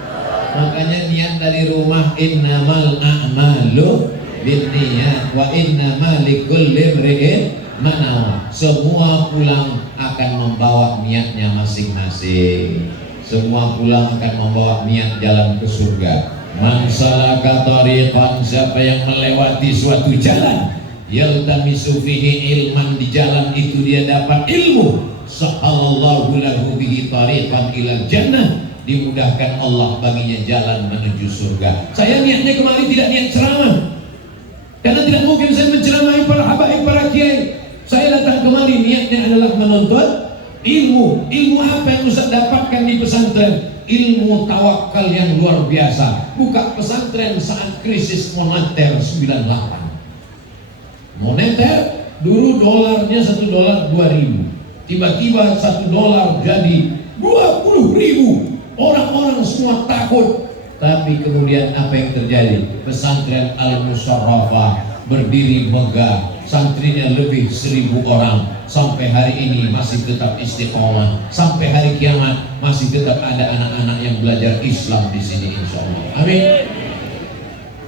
Makanya niat dari rumah, innamal a'malu binniyat wa innamal likulli imri'in ma nawa. Semua pulang akan membawa niatnya masing-masing. Semua pulang akan membawa niat jalan ke surga. Man salaka tariqan, siapa yang melewati suatu jalan, yaltamisu fihi ilman, di jalan itu dia dapat ilmu, sahalallahu lahu bihi tariqan ilal jannah, dimudahkan Allah baginya jalan menuju surga. Saya niatnya kemarin tidak niat ceramah, karena tidak mungkin saya menceramahi para habaib, para kiai. Saya datang kemari niatnya adalah menuntut ilmu. Ilmu apa yang Ustaz dapatkan di pesantren? Ilmu tawakal yang luar biasa. Buka pesantren saat krisis moneter 98. Moneter dulu dolarnya $1 2.000. Tiba-tiba $1 jadi 20.000. Orang-orang semua takut. Tapi kemudian apa yang terjadi? Pesantren Al-Musarrafah berdiri megah. Santrinya lebih 1.000 orang. Sampai hari ini masih tetap istiqomah. Sampai hari kiamat masih tetap ada anak-anak yang belajar Islam di sini, insya Allah. Amin.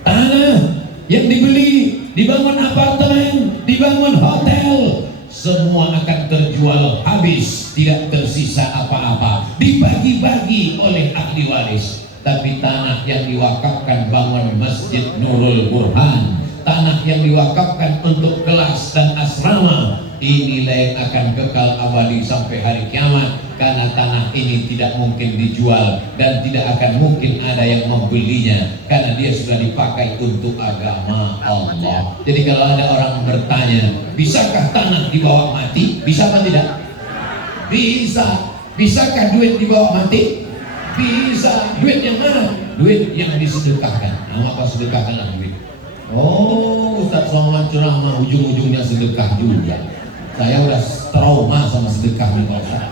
Tanah yang dibeli, dibangun apartemen, dibangun hotel, semua akan terjual habis, tidak tersisa apa-apa, dibagi-bagi oleh ahli waris. Tapi tanah yang diwakafkan bangun Masjid Nurul Burhan, tanah yang diwakafkan untuk kelas dan asrama, inilah yang akan kekal abadi sampai hari kiamat. Karena tanah ini tidak mungkin dijual dan tidak akan mungkin ada yang membelinya, karena dia sudah dipakai untuk agama Allah. Jadi kalau ada orang bertanya, bisakah tanah dibawa mati? Bisa apa tidak? Bisa. Bisakah duit dibawa mati? Bisa. Duit yang mana? Duit yang disedekahkan. Maka sedekahkanlah duit. Oh, Ustaz Somad ceramah ujung-ujungnya sedekah juga. Saya udah trauma sama sedekah nih Pak Ustaz.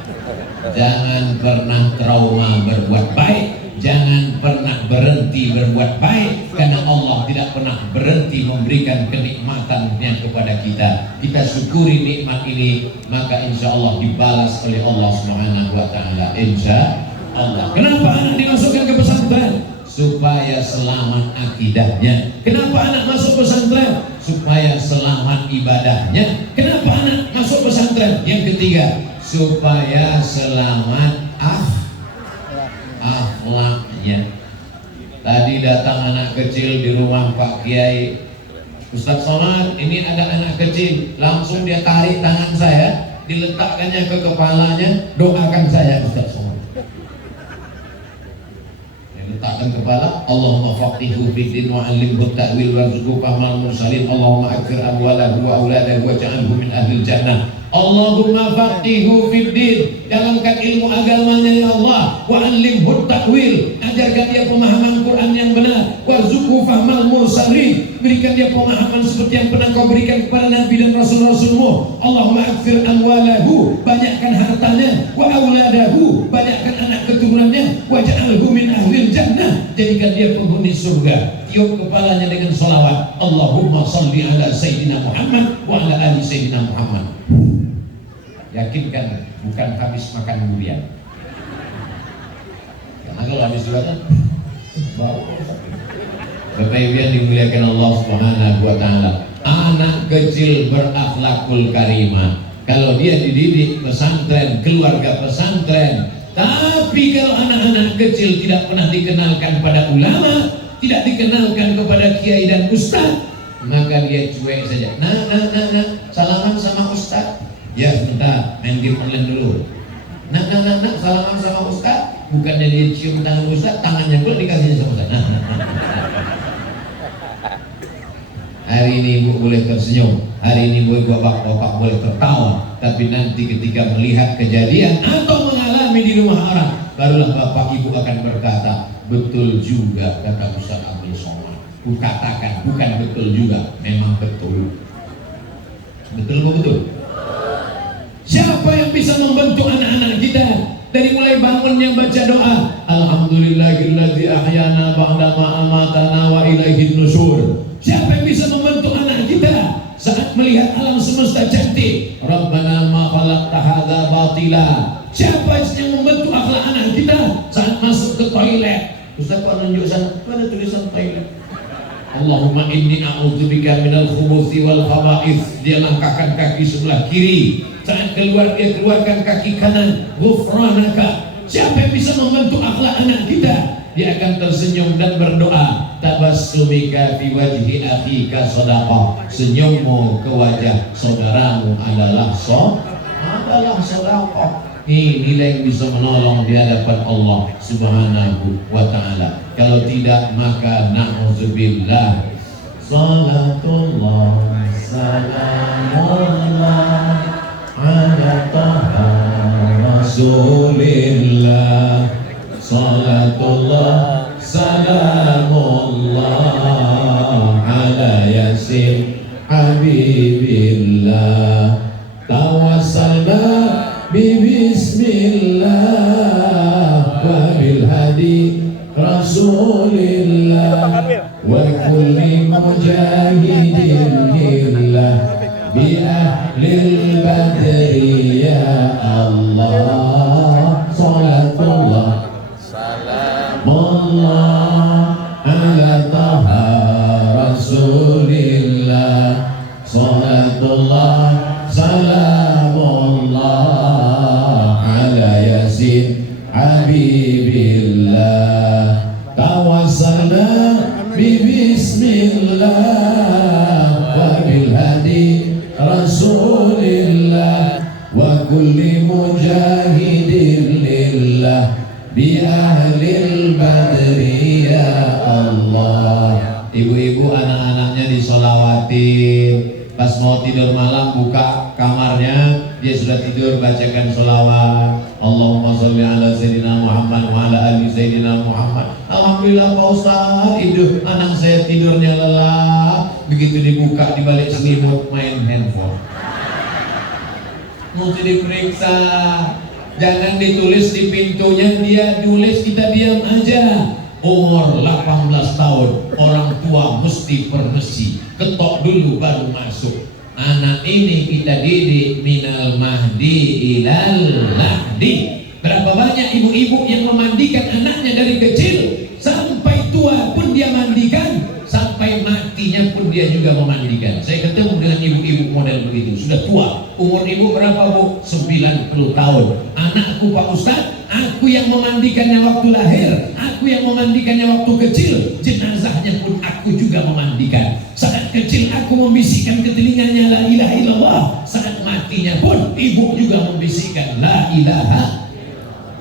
Jangan pernah trauma berbuat baik, jangan pernah berhenti berbuat baik, karena Allah tidak pernah berhenti memberikan kenikmatannya kepada kita. Kita syukuri nikmat ini, maka insya Allah dibalas oleh Allah Subhanahu wa Ta'ala. Insya Allah. Kenapa anak dimasukkan ke pesantren? Supaya selamat akidahnya. Kenapa anak masuk pesantren? Supaya selamat ibadahnya. Kenapa anak masuk pesantren? Yang ketiga, supaya selamat akhlaknya. Tadi datang anak kecil di rumah Pak Kiai. Ustaz Somad, ini ada anak kecil. Langsung dia tarik tangan saya, diletakkannya ke kepalanya, doakan saya Ustaz Somad. Letakkan kepala, Allahumma faqihu fiddin wa 'allimhu ta'wil warzuqhu fahmal mursalin, Allahumma akthir amwalahu wa auladahu waj'alhu min ahlil jannah. Allahumma faqihu fiddin, dalamkan ilmu agamanya ya Allah, wa 'allimhu ta'wil, ajarkan dia pemahaman Quran yang benar, warzuqhu fahmal mursalin, berikan dia pemahaman seperti yang pernah kau berikan kepada Nabi dan Rasul-Rasulmu. Allahumma akthir amwalahu, banyakkan hartanya, wa auladahu, banyakkan anak keturunannya, waj'alhu min ahlil jannah, jadikan dia penghuni surga. Tiup kepalanya dengan sholawat, Allahumma salli ala Sayyidina Muhammad wa ala ali Sayyidina Muhammad. Yakinkan bukan habis makan durian. Karena kalau habis durian bau. Bapak Ibu yang dimuliakan Allah Subhanahu wa Ta'ala, anak kecil berakhlakul karimah, kalau dia dididik pesantren, keluarga pesantren. Tapi kalau anak-anak kecil tidak pernah dikenalkan pada ulama, tidak dikenalkan kepada kiai dan ustaz, maka dia cuek saja. Nah, salaman sama ustaz. Ya sebentar, main game online dulu. Nah, salaman sama ustaz. Bukannya dia cium tangan ustaz, tangannya pun dikasih sama ustaz. Hari ini ibu boleh tersenyum, hari ini bapak boleh tertawa, tapi nanti ketika melihat kejadian atau mengalami di rumah orang, barulah bapak ibu akan berkata, betul juga kata Ustaz Abdul Somad. Ku katakan bukan betul juga, memang betul. Betul. Siapa yang bisa membentuk anak-anak kita dari mulai bangunnya baca doa, alhamdulillahilladzi ahyana ba'da ma amatana wa ilaihin nusyur. Siapa yang bisa membentuk anak kita saat melihat alam semesta cantik? Rabbana ma khalaqta hadza batila. Siapa yang membentuk akhlak anak kita saat masuk ke toilet? Ustaz kok nunjuk sana? Ada tulisan toilet. Allahumma inni a'udzubika minal khubuthi wal khaba'ith. Dia langkahkan kaki sebelah kiri. Saat keluar dia keluarkan kaki kanan. Ghufranaka. Siapa yang bisa membentuk akhlak anak kita? Dia akan tersenyum dan berdoa, tabassumika fi wajhi akhika shadaqah. Senyummu ke wajah saudaramu adalah sedekah. Ini nilai yang bisa menolong di hadapan Allah Subhanahu wa Ta'ala. Kalau tidak maka na'udzubillah. Salatullah salamullah ala taha rasulillah. Salatullah salamullah ala yasin habibillah. Tawassalna bismillah wa bil hadi rasulillah wa kulli mujahidin lillah bi ahlil badri ya Allah. Salatullah salamullah ala taha rasulillah. Salatullah salamullah ala yasin habibillah. Tawassalna bismillah wa bil hadi rasulillah wa kulli mujahidin lillah bi ahlil badri ya Allah. Ibu-ibu anak-anaknya disolawatin. Pas mau tidur malam buka kamarnya, dia sudah tidur bacakan sholawat, Allahumma sholli ala Sayyidina Muhammad wa ala ali Sayyidina Muhammad. Alhamdulillah Pak Ustaz, hidup anak saya tidurnya lelap. Begitu dibuka di balik selimut main handphone. Mesti diperiksa. Jangan ditulis di pintunya, dia tulis, kita diam aja. Umur 18 tahun, orang tua mesti permisi, ketok dulu baru masuk. Anak ini kita didik minal mahdi ilal lahdi. Berapa banyak ibu-ibu yang memandikan anaknya dari kecil sampai tua pun dia mandikan, sampai matinya pun dia juga memandikan. Saya ketemu dengan ibu-ibu model begitu, sudah tua. Umur ibu berapa Bu? 90 tahun. Anakku Pak Ustaz, aku yang memandikannya waktu lahir, aku yang memandikannya waktu kecil, jenazahnya pun aku juga memandikan. Saat kecil aku membisikkan ke telinganya la ilaha illallah, saat matinya pun ibu juga membisikkan la ilaha.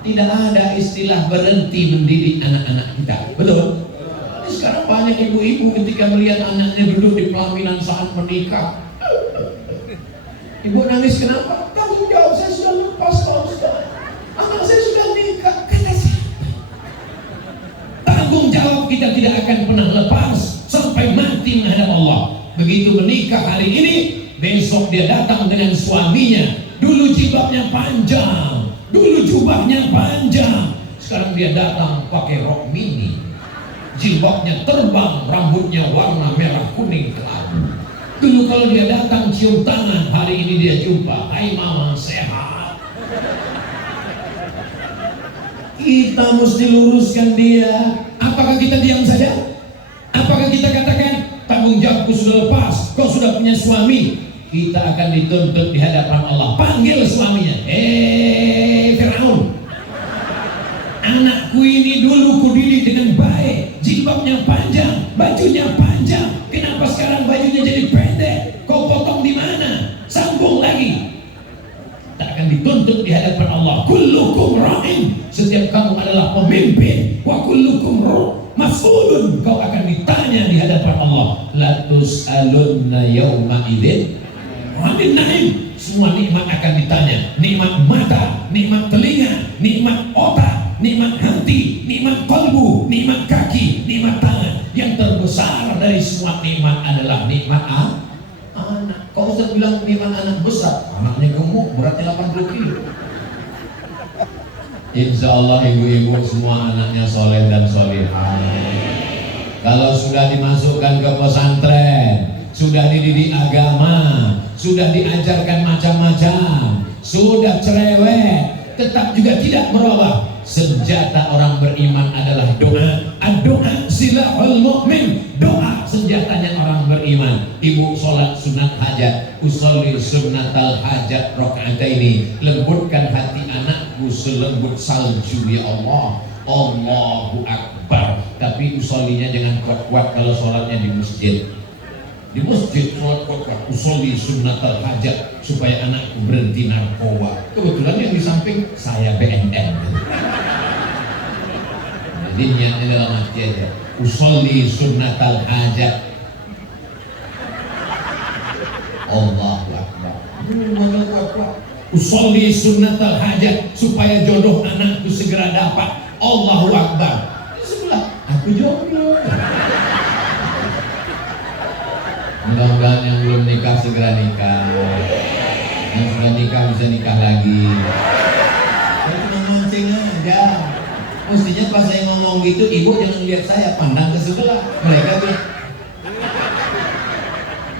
Tidak ada istilah berhenti mendidik anak-anak kita, betul? Sekarang banyak ibu-ibu ketika melihat anaknya duduk di pelaminan saat menikah, ibu nangis kenapa? Tanggung jawab saya sudah lepas Pak Ustaz, anak saya sudah nikah. Kata siapa? Tanggung jawab kita tidak akan pernah lepas sampai mati menghadap Allah. Begitu menikah hari ini, besok dia datang dengan suaminya. Dulu jilbabnya panjang, dulu jubahnya panjang, sekarang dia datang pakai rok mini, jilbabnya terbang, rambutnya warna merah kuning kelabu. Dulu kalau dia datang cium tangan, hari ini dia jumpa, hai mama sehat. Kita mesti luruskan dia. Apakah kita diam saja? Apakah kita katakan tanggung jawabku sudah lepas, kau sudah punya suami? Kita akan dituntut di hadapan Allah. Panggil suaminya, Firaun, anakku ini dulu kudidik dengan baik, jilbabnya panjang, bajunya panjang, kenapa sekarang bajunya jadi pendek? Kau potong di mana? Sambung lagi. Tak akan dituntut di hadapan Allah. Kullukum ra'in, setiap kamu adalah pemimpin. Wa kullukum mas'ulun, kau akan ditanya di hadapan Allah. La tus'alunna yawma idzin 'anil na'im. Semua nikmat akan ditanya. Nikmat mata, nikmat telinga, nikmat otak, nikmat hati, nikmat kalbu, nikmat kaki, nikmat tangan. Yang terbesar dari semua nikmat adalah nikmat anak. Kau usah bilang nikmat anak besar, anaknya gemuk, beratnya 80 kilo. Insya Allah ibu-ibu semua anaknya soleh dan solehah. Kalau sudah dimasukkan ke pesantren, sudah dididik agama, sudah diajarkan macam-macam, sudah cerewet, tetap juga tidak berubah. Senjata orang beriman adalah doa. Doa silahul mu'min. Doa senjatanya orang beriman. Ibu sholat sunat hajat, usolli sunnatal hajat rakaataini. Lembutkan hati anakku selembut salju ya Allah. Allahu Akbar. Tapi usollinya jangan kuat-kuat kalau sholatnya di masjid. Di masjid sholat kuat-kuat, usolli sunnatal hajat supaya anakku berhenti narkoba. Kebetulan yang di samping saya BNN. Jadi niatnya dalam hati aja, usolli sunnatal hajat. Allahu Akbar. Usolli sunnatal hajat supaya jodoh anakku segera dapat. Allahu Akbar. Di sebelah aku jodoh. Mudah-mudahan yang belum nikah segera nikah, yang sudah nikah bisa nikah lagi. Saya cuma mancing aja. Mestinya pas saya ngomong gitu, ibu jangan lihat saya, pandang ke sebelah. Mereka bilang,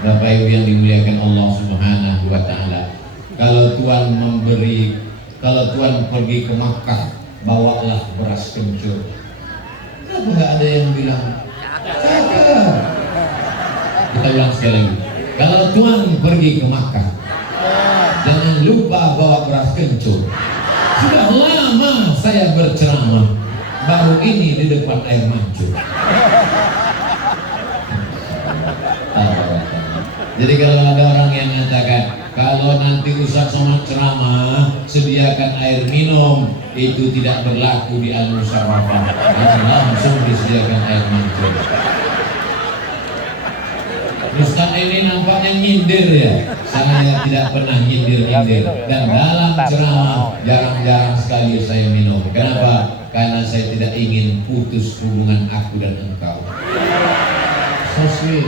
Bapak Ibu yang dimuliakan Allah Subhanahu wa Ta'ala, kalau Tuhan memberi, kalau Tuhan pergi ke Makkah, bawalah beras kencur. Kenapa nggak ada yang bilang cakep? Kita ulang sekali lagi. Kalau Tuhan pergi ke Makkah, jangan lupa bawa beras kencur. Sudah lama saya berceramah, baru ini di depan air mancur. Jadi kalau ada orang yang mengatakan kalau nanti Ustaz Somad ceramah sediakan air minum, itu tidak berlaku di Al-Musyawarah. Langsung disediakan air mancur. Ustaz ini nampaknya nyindir ya. Saya tidak pernah nyindir-nyindir. Dan dalam ceramah jarang-jarang sekali saya minum. Kenapa? Karena saya tidak ingin putus hubungan aku dan engkau. So sweet.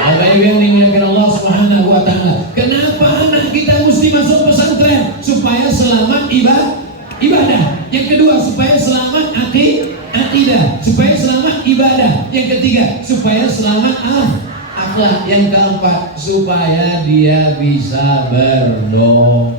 Apa yang dimuliakan Allah Subhanahu wa taala. Kenapa anak kita mesti masuk pesantren? Supaya selamat ibadah. Yang kedua, supaya selamat akidah. Supaya selamat ibadah. Yang ketiga, supaya selamat akhlak. Yang keempat, supaya dia bisa berdoa.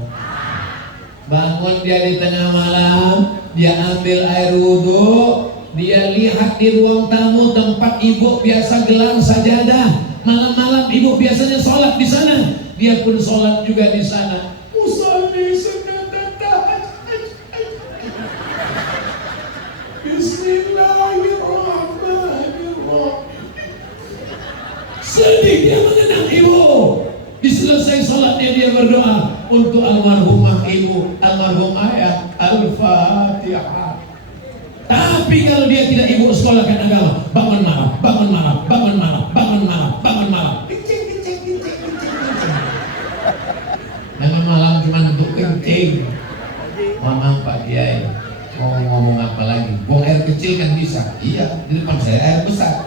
Bangun dia di tengah malam, dia ambil air wudhu, dia lihat di ruang tamu tempat ibu biasa gelar sajadah. Malam-malam ibu biasanya sholat di sana, dia pun sholat juga di sana. Usolli sunnatan tahajjud. Bismillahirrahmanirrahim. Sedih dia mengenang ibu. Diselesai sholatnya dia berdoa untuk almarhumah ibu, almarhum ayah. Al-Fatihah. Tapi kalau dia tidak ibu sekolahkan agama, bangun malam. Bangun malam cuma untuk kencing. Mamang Pak Kiai mau ngomong apa lagi? Buang air kecil kan bisa. Iya, di depan saya air besar.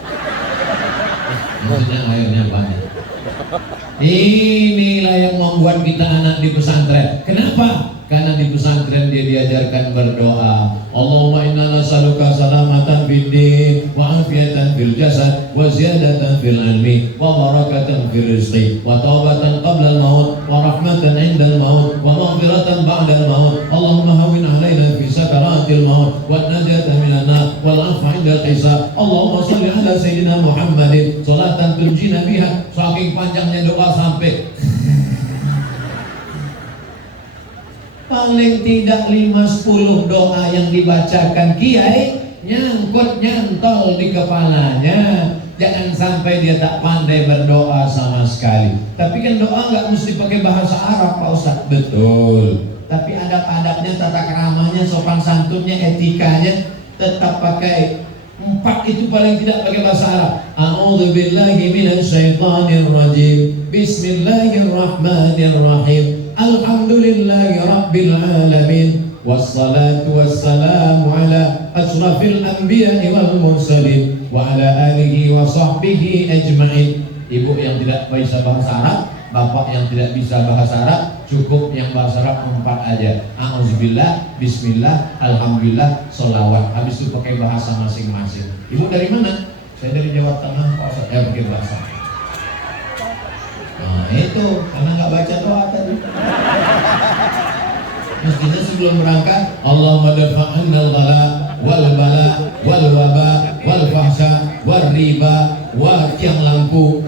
Maksudnya airnya banyak. Inilah yang membuat kita anak di pesantren. Kenapa? Karena di pesantren dia diajarkan berdoa. Allahumma inna nas'aluka salamatan fid din wa afiyatan fil jasad wa ziyadatan fil ilmi wa barakatan fil rizqi wa taubatan qabla al maut wa rahmatan 'inda al maut wa maghfiratan ba'da al maut. Allahumma hawwin 'alaina fi sakaratil maut wa najata minan nar wal 'afwa 'inda al hisab. Allahumma shalli 'ala sayyidina Muhammadin salatan tunjina biha. Saking panjangnya doa sampai paling tidak 5-10 doa yang dibacakan kiai nyantol di kepalanya. Jangan sampai dia tak pandai berdoa sama sekali. Tapi kan doa nggak mesti pakai bahasa Arab Pak Ustadz. Betul. Tapi adab-adabnya, tata keramanya, sopan santunnya, etikanya tetap pakai 4 itu paling tidak pakai bahasa Arab. A'udzubillahi minasyaitonirrajim. Bismillahirrahmanirrahim. Alhamdulillahi Rabbil Alamin. Wassalatu wassalamu ala ashrafil anbiya'i wal mursalin wa ala alihi wa sahbihi ajma'in. Ibu yang tidak bisa bahasa Arab, bapak yang tidak bisa bahasa Arab, cukup yang bahasa Arab 4 aja. A'udzubillah, bismillah, alhamdulillah, sholawat. Habis itu pakai bahasa masing-masing. Ibu dari mana? Saya dari Jawa Tengah, Pak Ustaz. Ya pakai bahasa. Nah itu, karena nggak baca doa tadi. Mestinya sebelum berangkat, Allahumma dafa'annal bala wal bala wal waba wal fahsya wal riba wa tiang lampu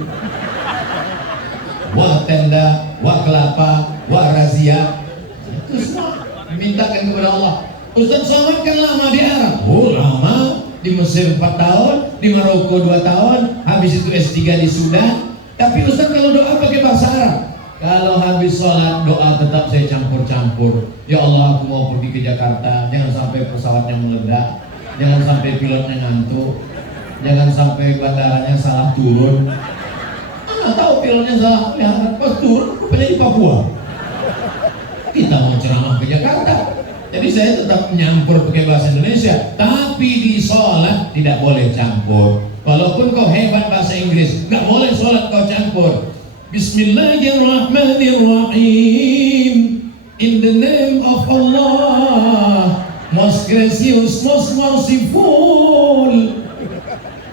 wa tenda wa kelapa wa razia. Itu semua mintakan kepada Allah. Ustaz Somad kan lama di Arab. Oh lama, di Mesir 4 tahun, di Maroko 2 tahun, habis itu S3 di Sudan. Tapi Ustaz kalau doa pakai bahasa Arab. Kalau habis sholat doa tetap saya campur-campur. Ya Allah, aku mau pergi ke Jakarta, jangan sampai pesawatnya meledak, jangan sampai pilotnya ngantuk, jangan sampai bandaranya salah turun. Nggak tahu pilotnya salah lihat pas turun rupanya di Papua. Kita mau ceramah ke Jakarta, jadi saya tetap menyampur pakai bahasa Indonesia. Tapi di sholat tidak boleh campur. Walaupun kau hebat bahasa Inggris, nggak boleh sholat kau campur. Bismillahirrahmanirrahim. In the name of Allah, most gracious, most merciful.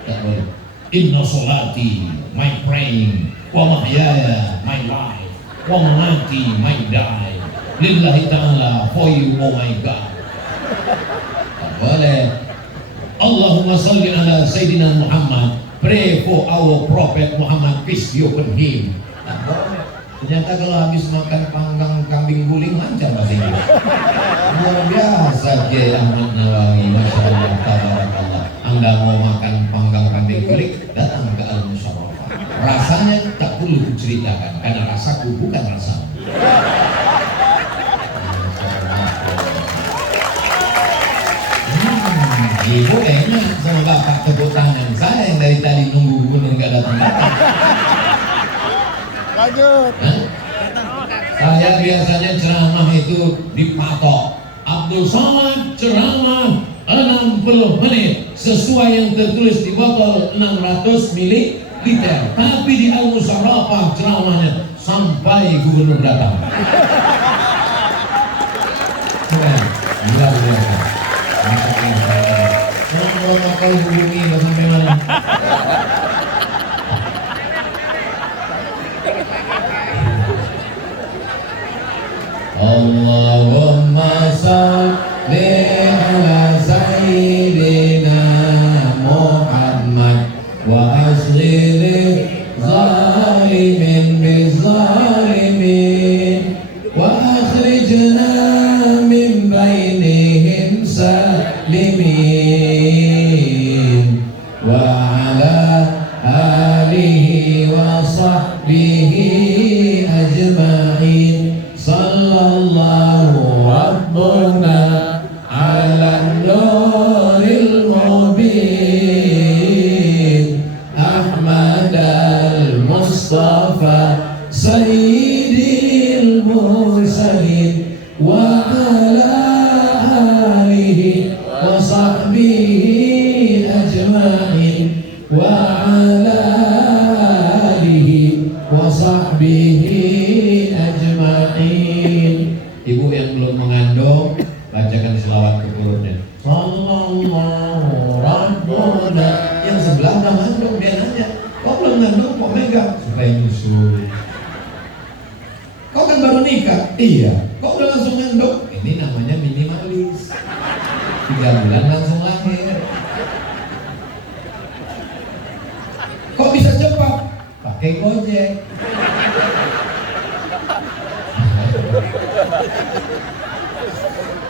Tak boleh. Inna sholati, my praying, wa mahyaya, my life, wa mamati, my die. Lillahi ta'ala, for you, oh my God. Tak boleh. Allahumma salli ala Sayyidina Muhammad. Pray for our Prophet Muhammad, peace be upon him. Nah, ternyata kalau habis makan panggang kambing guling lancar bahasa Inggris. Luar biasa Kiai Ahmad Nawawi, Masya Allah, tabarakallah. Anda mau makan panggang kambing guling, datang ke Al-Musharrafah. Rasanya tak perlu diceritakan, karena rasaku bukan rasamu. Ibu kayaknya sama bapak tepuk tangan. Saya yang dari tadi nunggu gubernur nggak datang-datang. Lanjut. Hah? Saya biasanya ceramah itu dipatok. Abdul Somad ceramah 60 menit sesuai yang tertulis di botol 600 ml. Tapi di Al-Musarrafah ceramahnya sampai gubernur datang. Keren, luar biasa. Kalau bakal hubungi nggak sampai mana. Allahumma salli ala sayyidina Muhammad wa asghir zalimin bizzalimin wa akhrijna min bainihim salimin wa ala alihi wa sahbihi ajma'in. Sallallahu Rabbuna ala nuril mubin Ahmad al-Mustafa Sayyidil Mursalin wa ala alihi wa sahbihi ajma'in wa ala alihi wa sahbihi ajma'in. Ibu yang belum mengandung, bacakan selawat keturunnya. Sallallahu Rabbuna. Yang sebelah udah ngandung, dia nanya, kok belum ngandung, kok megang? Supaya nyusul. Kau kan baru nikah? Iya. Kok udah langsung ngandung? Ini namanya minimalis. 3 bulan langsung lahir. Kok bisa cepat? Pakai Gojek.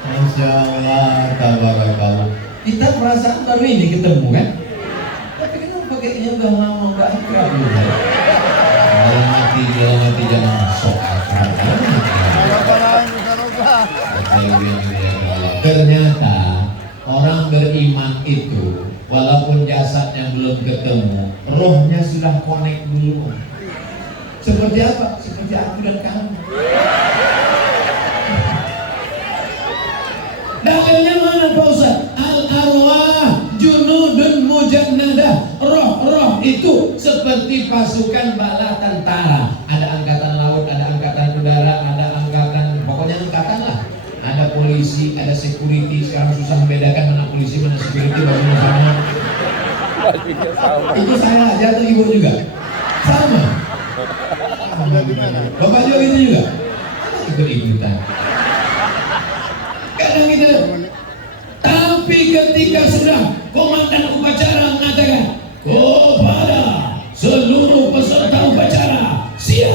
Masya Allah, tabarakallah. Kita perasaan baru ini ketemu kan? Tapi kenapa kayaknya udah lama gak akrab juga? Dalam hati jangan sok akrab. Ternyata orang beriman itu walaupun jasadnya belum ketemu, rohnya sudah connect dulu. Seperti apa? Seperti aku dan kamu. Dalilnya mana Pak Ustaz? Al-arwah junudun mujannadah. Roh-roh itu seperti pasukan bala tentara. Ada angkatan laut, ada angkatan udara, ada angkatan, pokoknya angkatan lah. Ada polisi, ada security. Sekarang susah membedakan mana polisi, mana security, bajunya sama. Itu saya aja atau ibu juga? Sama. Bapak juga gitu juga? Ikut-ikutan. Kadang gitu. Tapi ketika sudah komandan upacara mengatakan kepada seluruh peserta upacara siap,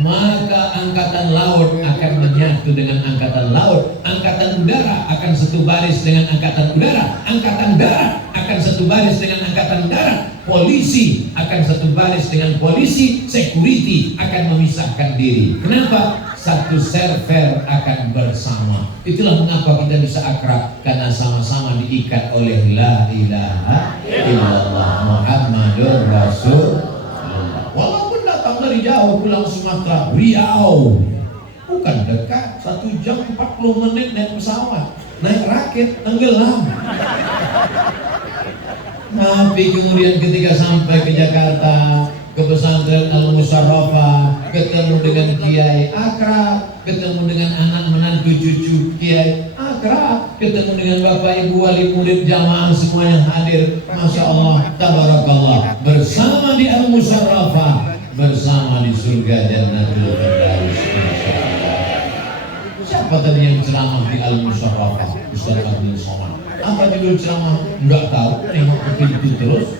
maka angkatan laut akan menyatu dengan angkatan laut, angkatan udara akan satu baris dengan angkatan udara, angkatan darat akan satu baris dengan angkatan darat, polisi akan satu baris dengan polisi, security akan memisahkan diri. Kenapa? Satu server akan bersama. Itulah mengapa kita bisa akrab, karena sama-sama diikat oleh la ilaha illallah Muhammadur Rasulullah. Walaupun datang dari jauh, pulang Sumatera, Riau, bukan dekat, 1 jam 40 menit naik pesawat, naik rakit, tenggelam. Tapi kemudian ketika sampai ke Jakarta, ke pesantren Al-Musarrafah, ketemu dengan kiai akrab, ketemu dengan anak menantu cucu kiai akrab, ketemu dengan bapak ibu wali murid jamaah semuanya hadir. Masya Allah, tabarakallah, bersama di Al-Musarrafah, bersama di surga Jannatul Firdaus. Siapa tadi yang ceramah di Al-Musarrafah? Ustaz Abdul Somad. Apa judul ceramah? Enggak tahu, nengok ke pintu terus.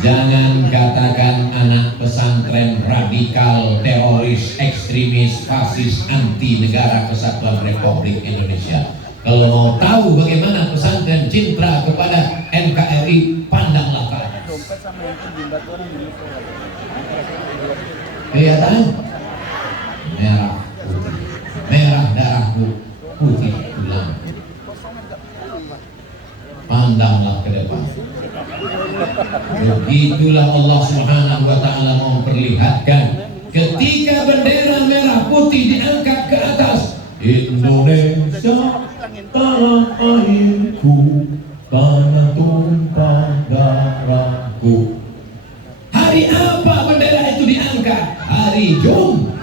Jangan katakan anak pesantren radikal, teroris, ekstremis, fasis, anti negara kesatuan Republik Indonesia. Kalau mau tahu bagaimana pesantren cinta kepada NKRI, pandanglah ke atas. Kelihatan? Merah putih, merah darahku, putih tulang. Pandanglah ke depan. Begitulah Allah Subhanahu wa taala memperlihatkan ketika bendera merah putih diangkat ke atas. Indonesia tanah airku, tanah tumpah darahku. Hari apa bendera itu diangkat? Hari Jumat,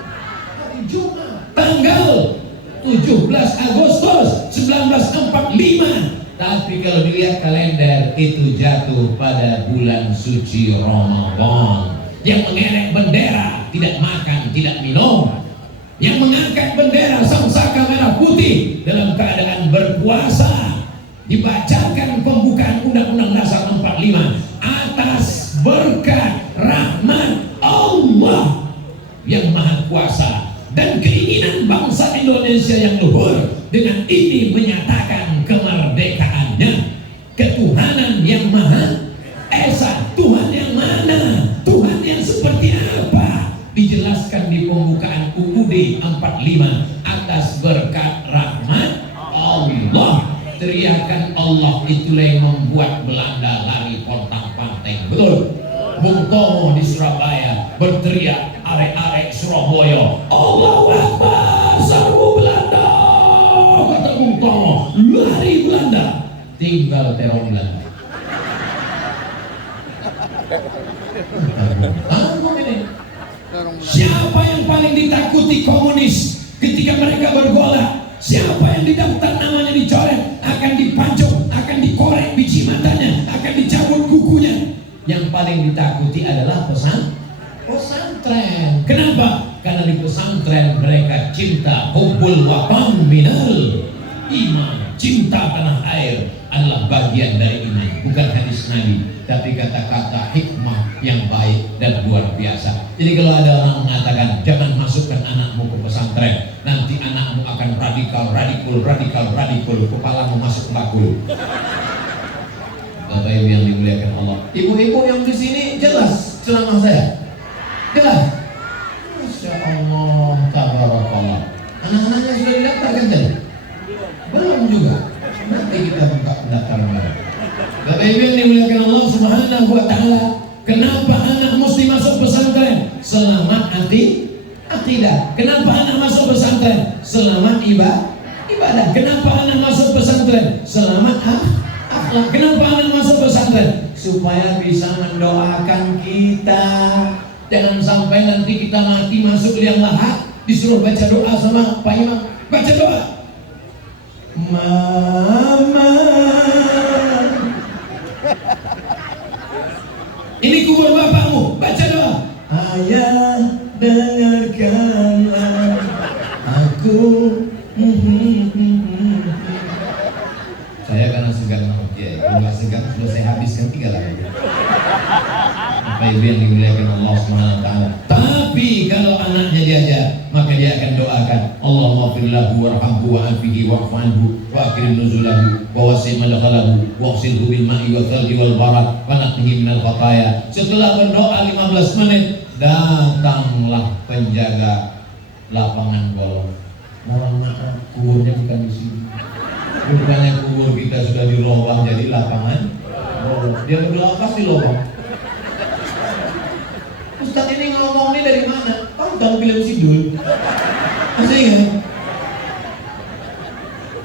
tanggal 17 Agustus 1945. Tapi kalau dilihat kalender itu jatuh pada bulan suci Ramadan. Yang mengerek bendera tidak makan, tidak minum. Yang mengangkat bendera sangsaka merah putih dalam keadaan berpuasa. Dibacakan pembukaan Undang-Undang Dasar 45 atas berkat rahmat Allah yang Maha Kuasa dan keinginan bangsa Indonesia yang luhur. Dengan ini menyatakan kemerdekaannya. Ketuhanan yang Maha Esa. Tuhan yang mana? Tuhan yang seperti apa? Dijelaskan di pembukaan UUD 45 atas berkat rahmat Allah. Teriakan Allah itulah yang membuat Belanda lari pontang-panting. Betul? Bung Tomo di Surabaya berteriak arek-arek Surabaya, Allahu Akbar, serbu Belanda. Kata Bung Tomo, lari Belanda. Tinggal teror Belanda. Siapa yang paling ditakuti komunis ketika mereka bergolak? Siapa yang didaftar namanya dicoret, akan dipancung, akan dikorek biji matanya, akan dicabut kukunya. Yang paling ditakuti adalah pesantren. Kenapa? Karena di pesantren mereka cinta hubbul watan minal iman. Cinta tanah air adalah bagian dari iman. Bukan hadis Nabi, tapi kata-kata hikmah yang baik dan luar biasa. Jadi kalau ada orang mengatakan jangan masukkan anakmu ke pesantren, nanti anakmu akan radikal, kepalamu masuk bakul. Bapak Ibu yang dimuliakan Allah, ibu-ibu yang di sini jelas ceramah saya, jelas. Masya Allah, tabarakallah. Anak-anaknya sudah didaftarkan tadi? Belum juga. Nanti kita buka pendaftaran. Bapak Ibu yang dimuliakan Allah Subhanahu wa taala, kenapa anak mesti masuk pesantren? Selamat akidah. Kenapa anak masuk pesantren? Selamat ibadah. Kenapa anak masuk pesantren? Selamat akhlak. Kenapa anak masuk pesantren? Supaya bisa mendoakan kita. Jangan sampai nanti kita mati masuk liang lahat disuruh baca doa sama Pak Imam. Baca doa. Mama. Ini kubur bapakmu, baca doa. Ayah, dengarkanlah aku. Saya karena segan sama Kiai, kalau nggak segan sudah saya habiskan 3 lagi. Bapak Ibu yang dimuliakan Allah Subhanahu wa taala. Tapi kalau anaknya diajar, maka dia akan doakan, Allahumma fir lahu warhamhu wa'afihi wa'fu anhu wa akrim nuzulahu wa wasi' madkhalahu waghsilhu bil ma'i wa thalji wal barad wa naqhihi minal khataya. Setelah berdoa 15 menit, datanglah penjaga lapangan golf. Mohon maaf, kuburnya bukan di sini. Bukannya kubur kita sudah dirobah jadi lapangan golf. Dia berdoa pasti lobang. Ustaz ini ngomong ini dari mana? Kamu tahu film Sidul? Masih ingat?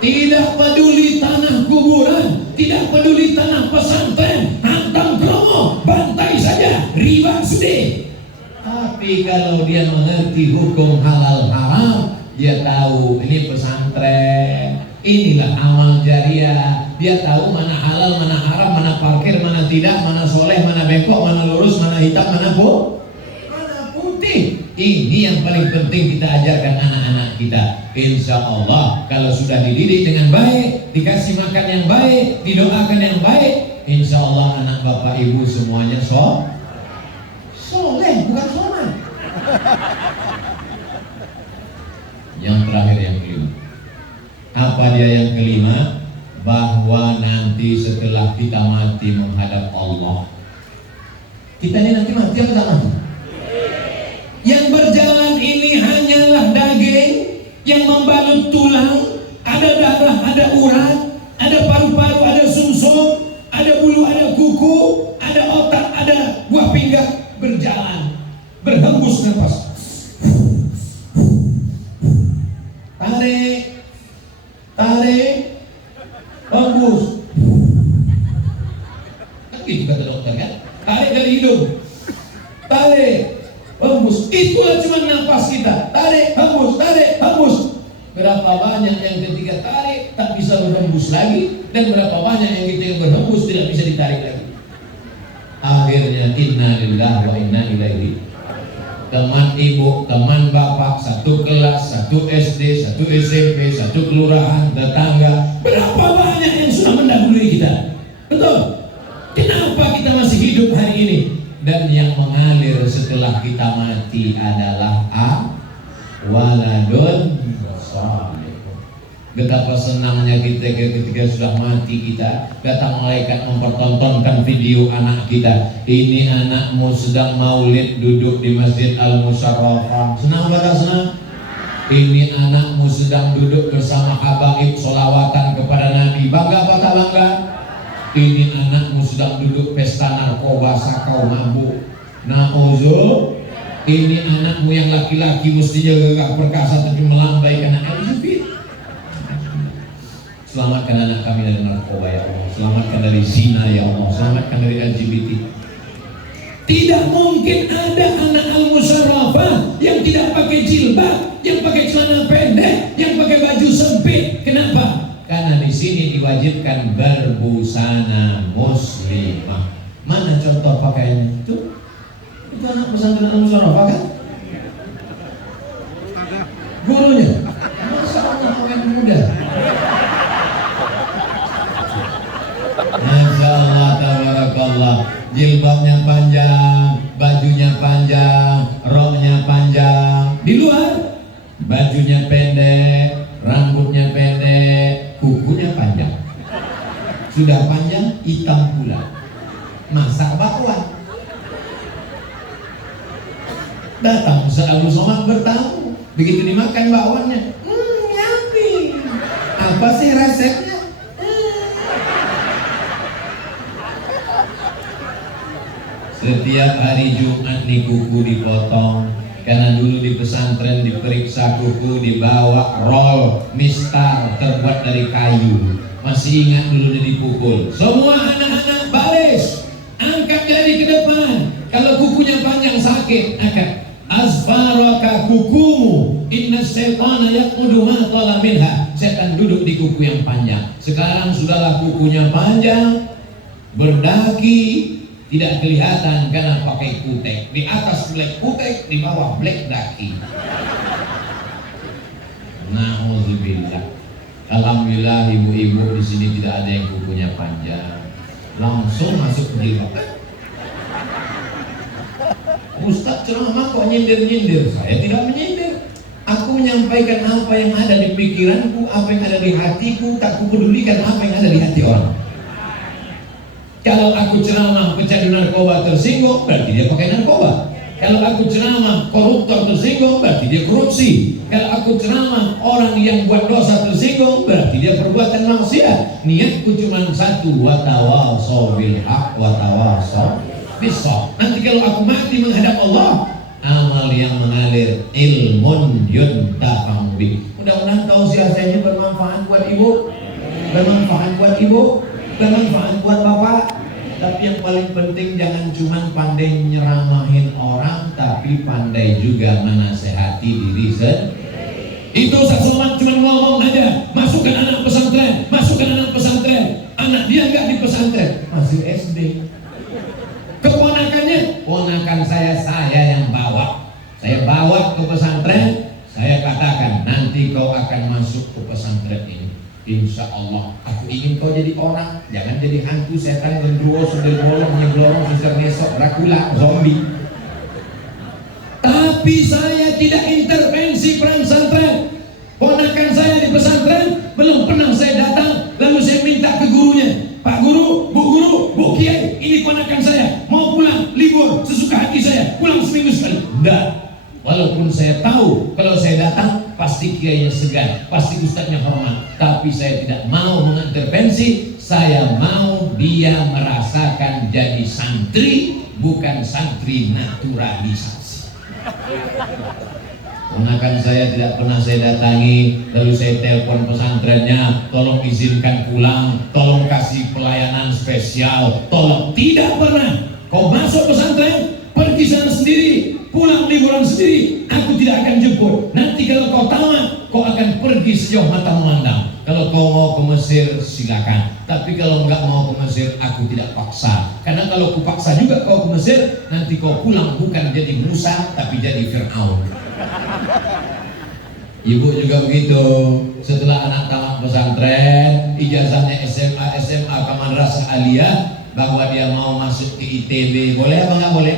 Tidak peduli tanah kuburan, tidak peduli tanah pesantren, hantam kromo, bantai saja, riba sudah. Tapi kalau dia mengerti hukum halal haram, dia tahu ini pesantren, inilah amal jariah. Dia tahu mana halal, mana haram, mana parkir, mana tidak, mana soleh, mana bengkok, mana lurus, mana hitam, mana putih. Ini yang paling penting kita ajarkan anak-anak kita. Insya Allah kalau sudah dididik dengan baik, dikasih makan yang baik, didoakan yang baik, insya Allah anak bapak ibu semuanya soleh, bukan soman. Yang terakhir, yang kelima. Apa dia yang kelima? Bahwa nanti setelah kita mati menghadap Allah, kita ini nanti mati atau tak mati? Yang berjalan ini hanyalah daging yang membalut tulang, ada darah, ada urat, ada paru-paru, ada sumsum, ada bulu, ada kuku. nafas. Tarik, tarik, hembus. Kan gitu kata dokter kan? Tarik dari hidung, tarik, hembus. Itulah cuma nafas kita. Tarik, hembus. Berapa banyak yang ketika tarik tak bisa berhembus lagi, dan berapa banyak yang ketika berhembus tidak bisa ditarik lagi. Akhirnya inna lillahi wa inna ilaihi. Teman ibu, teman bapak, satu kelas, satu SD, satu SMP, satu kelurahan, tetangga, berapa banyak yang sudah mendahului kita. Betul? Kenapa kita masih hidup hari ini? Dan yang mengalir setelah kita mati adalah waladun salih. Betapa senangnya kita ketika sudah mati kita datang malaikat mempertontonkan video anak kita. Ini anakmu sedang maulid duduk di Masjid Al-Musyarrafah. Senang tak senang? Ini anakmu sedang duduk bersama habaib solawatan kepada Nabi. Bangga apa tak bangga? Ini anakmu sedang duduk pesta narkoba, sakau, mabuk. Na'udzu. Ini anakmu yang laki-laki mestinya gagah perkasa tapi melambai karena LGBT. Selamatkan anak kami dari narkoba ya Allah. Selamatkan dari zina ya Allah. Selamatkan dari LGBT. Tidak mungkin ada anak al-musyarrafah yang tidak pakai jilbab, yang pakai celana pendek, yang pakai baju sempit. Kenapa? Karena di sini diwajibkan berbusana muslimah. Mana contoh pakaiannya? Itu anak pesantren al-musyarrafah kan? Gurunya. Masa Allah orang muda. Masya Allah, tabarakallah. Jilbabnya panjang, bajunya panjang, roknya panjang. Di luar, bajunya pendek, rambutnya pendek, kukunya panjang. Sudah panjang, hitam pula. Masak bakwan. Datang Ustaz Somad bertamu. Begitu dimakan bakwannya, yummy. Apa sih resepnya? Setiap hari Jumat nih kuku dipotong. Karena dulu di pesantren diperiksa kuku, dibawa roll mistar terbuat dari kayu. Masih ingat dulu dipukul. Semua anak-anak baris, angkat jari ke depan. Kalau kukunya panjang sakit, angkat. Asfaraka kukumu, inna syaitana yaqudu ma tala minha. Setan duduk di kuku yang panjang. Sekarang sudahlah kukunya panjang, berdaki, tidak kelihatan karena pakai kutek. Di atas black kutek, di bawah black daki. Nauzubillah. Alhamdulillah ibu-ibu di sini tidak ada yang kukunya panjang. Langsung masuk ke jilbab. Ustaz ceramah kok nyindir-nyindir? Saya tidak menyindir. Aku menyampaikan apa yang ada di pikiranku, apa yang ada di hatiku. Tak kupedulikan apa yang ada di hati orang. Kalau aku ceramah pecandu narkoba tersinggung, berarti dia pakai narkoba. Kalau aku ceramah koruptor tersinggung, berarti dia korupsi. Kalau aku ceramah orang yang buat dosa tersinggung, berarti dia perbuatan maksiat. Niatku cuma satu, watawasau bil haq, watawasau bis-shawab. Nanti kalau aku mati menghadap Allah, amal yang mengalir, ilmun yuntafa'u bih. Mudah-mudahan tausiahnya bermanfaat buat ibu, bermanfaat buat ibu, bermanfaat buat bapak. Tapi yang paling penting jangan cuma pandai nyeramahin orang, tapi pandai juga menasehati diri sendiri. Itu Ustaz Somad cuma ngomong aja, masukkan anak pesantren, masukkan anak pesantren. Anak dia nggak di pesantren, masih SD. Keponakannya, ponakan saya yang bawa. Saya bawa ke pesantren, saya katakan nanti kau akan masuk ke pesantren ini. Insya Allah, aku ingin kau jadi orang, jangan jadi hantu, setan, gendruwo, sundel bolong, nyeblorong, susah nesok, Dracula, zombie. Tapi saya tidak intervensi pesantren. Ponakan saya di pesantren, belum pernah saya datang, lalu saya minta ke gurunya, Pak Guru, Bu Kiai, ini ponakan saya, mau pulang, libur, sesuka hati saya, pulang seminggu sekali. Enggak. Walaupun saya tahu kalau saya datang pasti kiainya segan, pasti ustadznya hormat, tapi saya tidak mau mengintervensi. Saya mau dia merasakan jadi santri, bukan santri naturalisasi. Ponakan saya tidak pernah saya datangi, lalu saya telepon pesantrennya, tolong izinkan pulang, tolong kasih pelayanan spesial, tolong. Tidak pernah. Kau masuk pesantren, pergi sana sendiri, pulang liburan sendiri, aku tidak akan jemput. Nanti kalau kau tamat, kau akan pergi sejauh mata memandang. Kalau kau mau ke Mesir, silakan. Tapi kalau enggak mau ke Mesir, aku tidak paksa. Karena kalau ku paksa juga kau ke Mesir, nanti kau pulang bukan jadi Musa, tapi jadi Fir'aun. Ibu juga begitu. Setelah anak tamat pesantren, ijazahnya SMA ke Madrasah Aliyah, bahwa dia mau masuk ke ITB, boleh apa nggak boleh?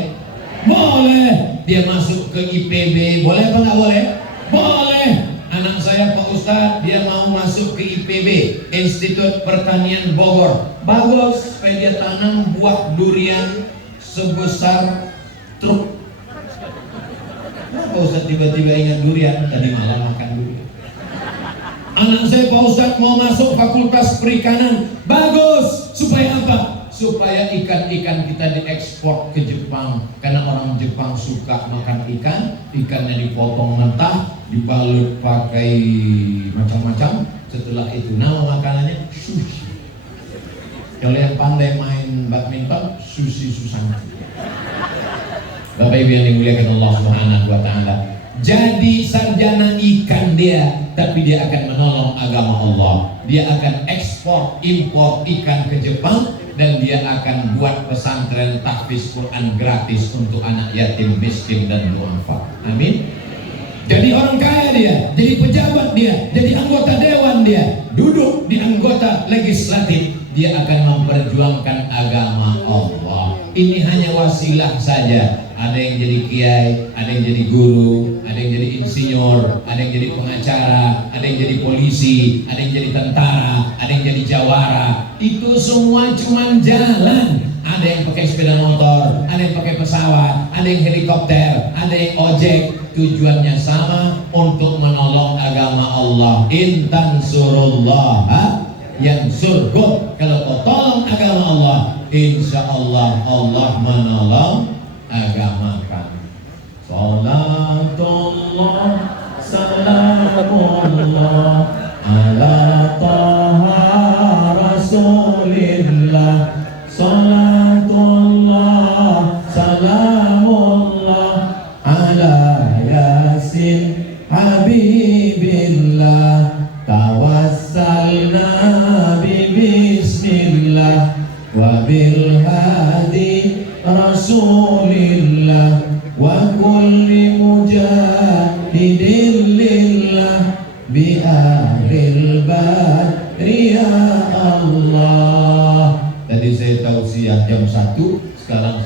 Boleh. Dia masuk ke IPB, boleh apa nggak boleh? Boleh. Anak saya Pak Ustadz, dia mau masuk ke IPB, Institut Pertanian Bogor. Bagus, supaya dia tanam buah durian sebesar truk. Kenapa Ustadz tiba-tiba ingat durian? Tadi malam makan durian. Anak saya Pak Ustadz mau masuk Fakultas Perikanan. Bagus, supaya apa? Supaya ikan-ikan kita diekspor ke Jepang. Karena orang Jepang suka makan ikan. Ikannya dipotong mentah, dibalut pakai macam-macam. Setelah itu nama makanannya sushi. Kalau yang pandai main badminton, Susi Susanti. Bapak Ibu yang dimuliakan Allah Subhanahu wa taala. Jadi sarjana ikan dia, tapi dia akan menolong agama Allah. Dia akan ekspor impor ikan ke Jepang, dan dia akan buat pesantren tahfiz Quran gratis untuk anak yatim, miskin dan duafa. Amin. Jadi orang kaya dia, jadi pejabat dia, jadi anggota dewan dia, duduk di anggota legislatif, dia akan memperjuangkan agama Allah. Ini hanya wasilah saja. Ada yang jadi kiai, ada yang jadi guru, ada yang jadi insinyur, ada yang jadi pengacara, ada yang jadi polisi, ada yang jadi tentara, ada yang jadi jawara. Itu semua cuma jalan. Ada yang pakai sepeda motor, ada yang pakai pesawat, ada yang helikopter, ada yang ojek. Tujuannya sama, untuk menolong agama Allah. Intan surullah yang surga. Kalau kau tolong agama Allah, insya Allah Allah menolong agama kami. Salatullah salamullah ala taha rasulillah. Salatullah salamullah ala yasin habibillah. Tawassalna bismillah wa bil hadi Rasulillah wa kulli mujahidin lillah bi ahlil badri ya Allah. Tadi saya tausiah jam 1, sekarang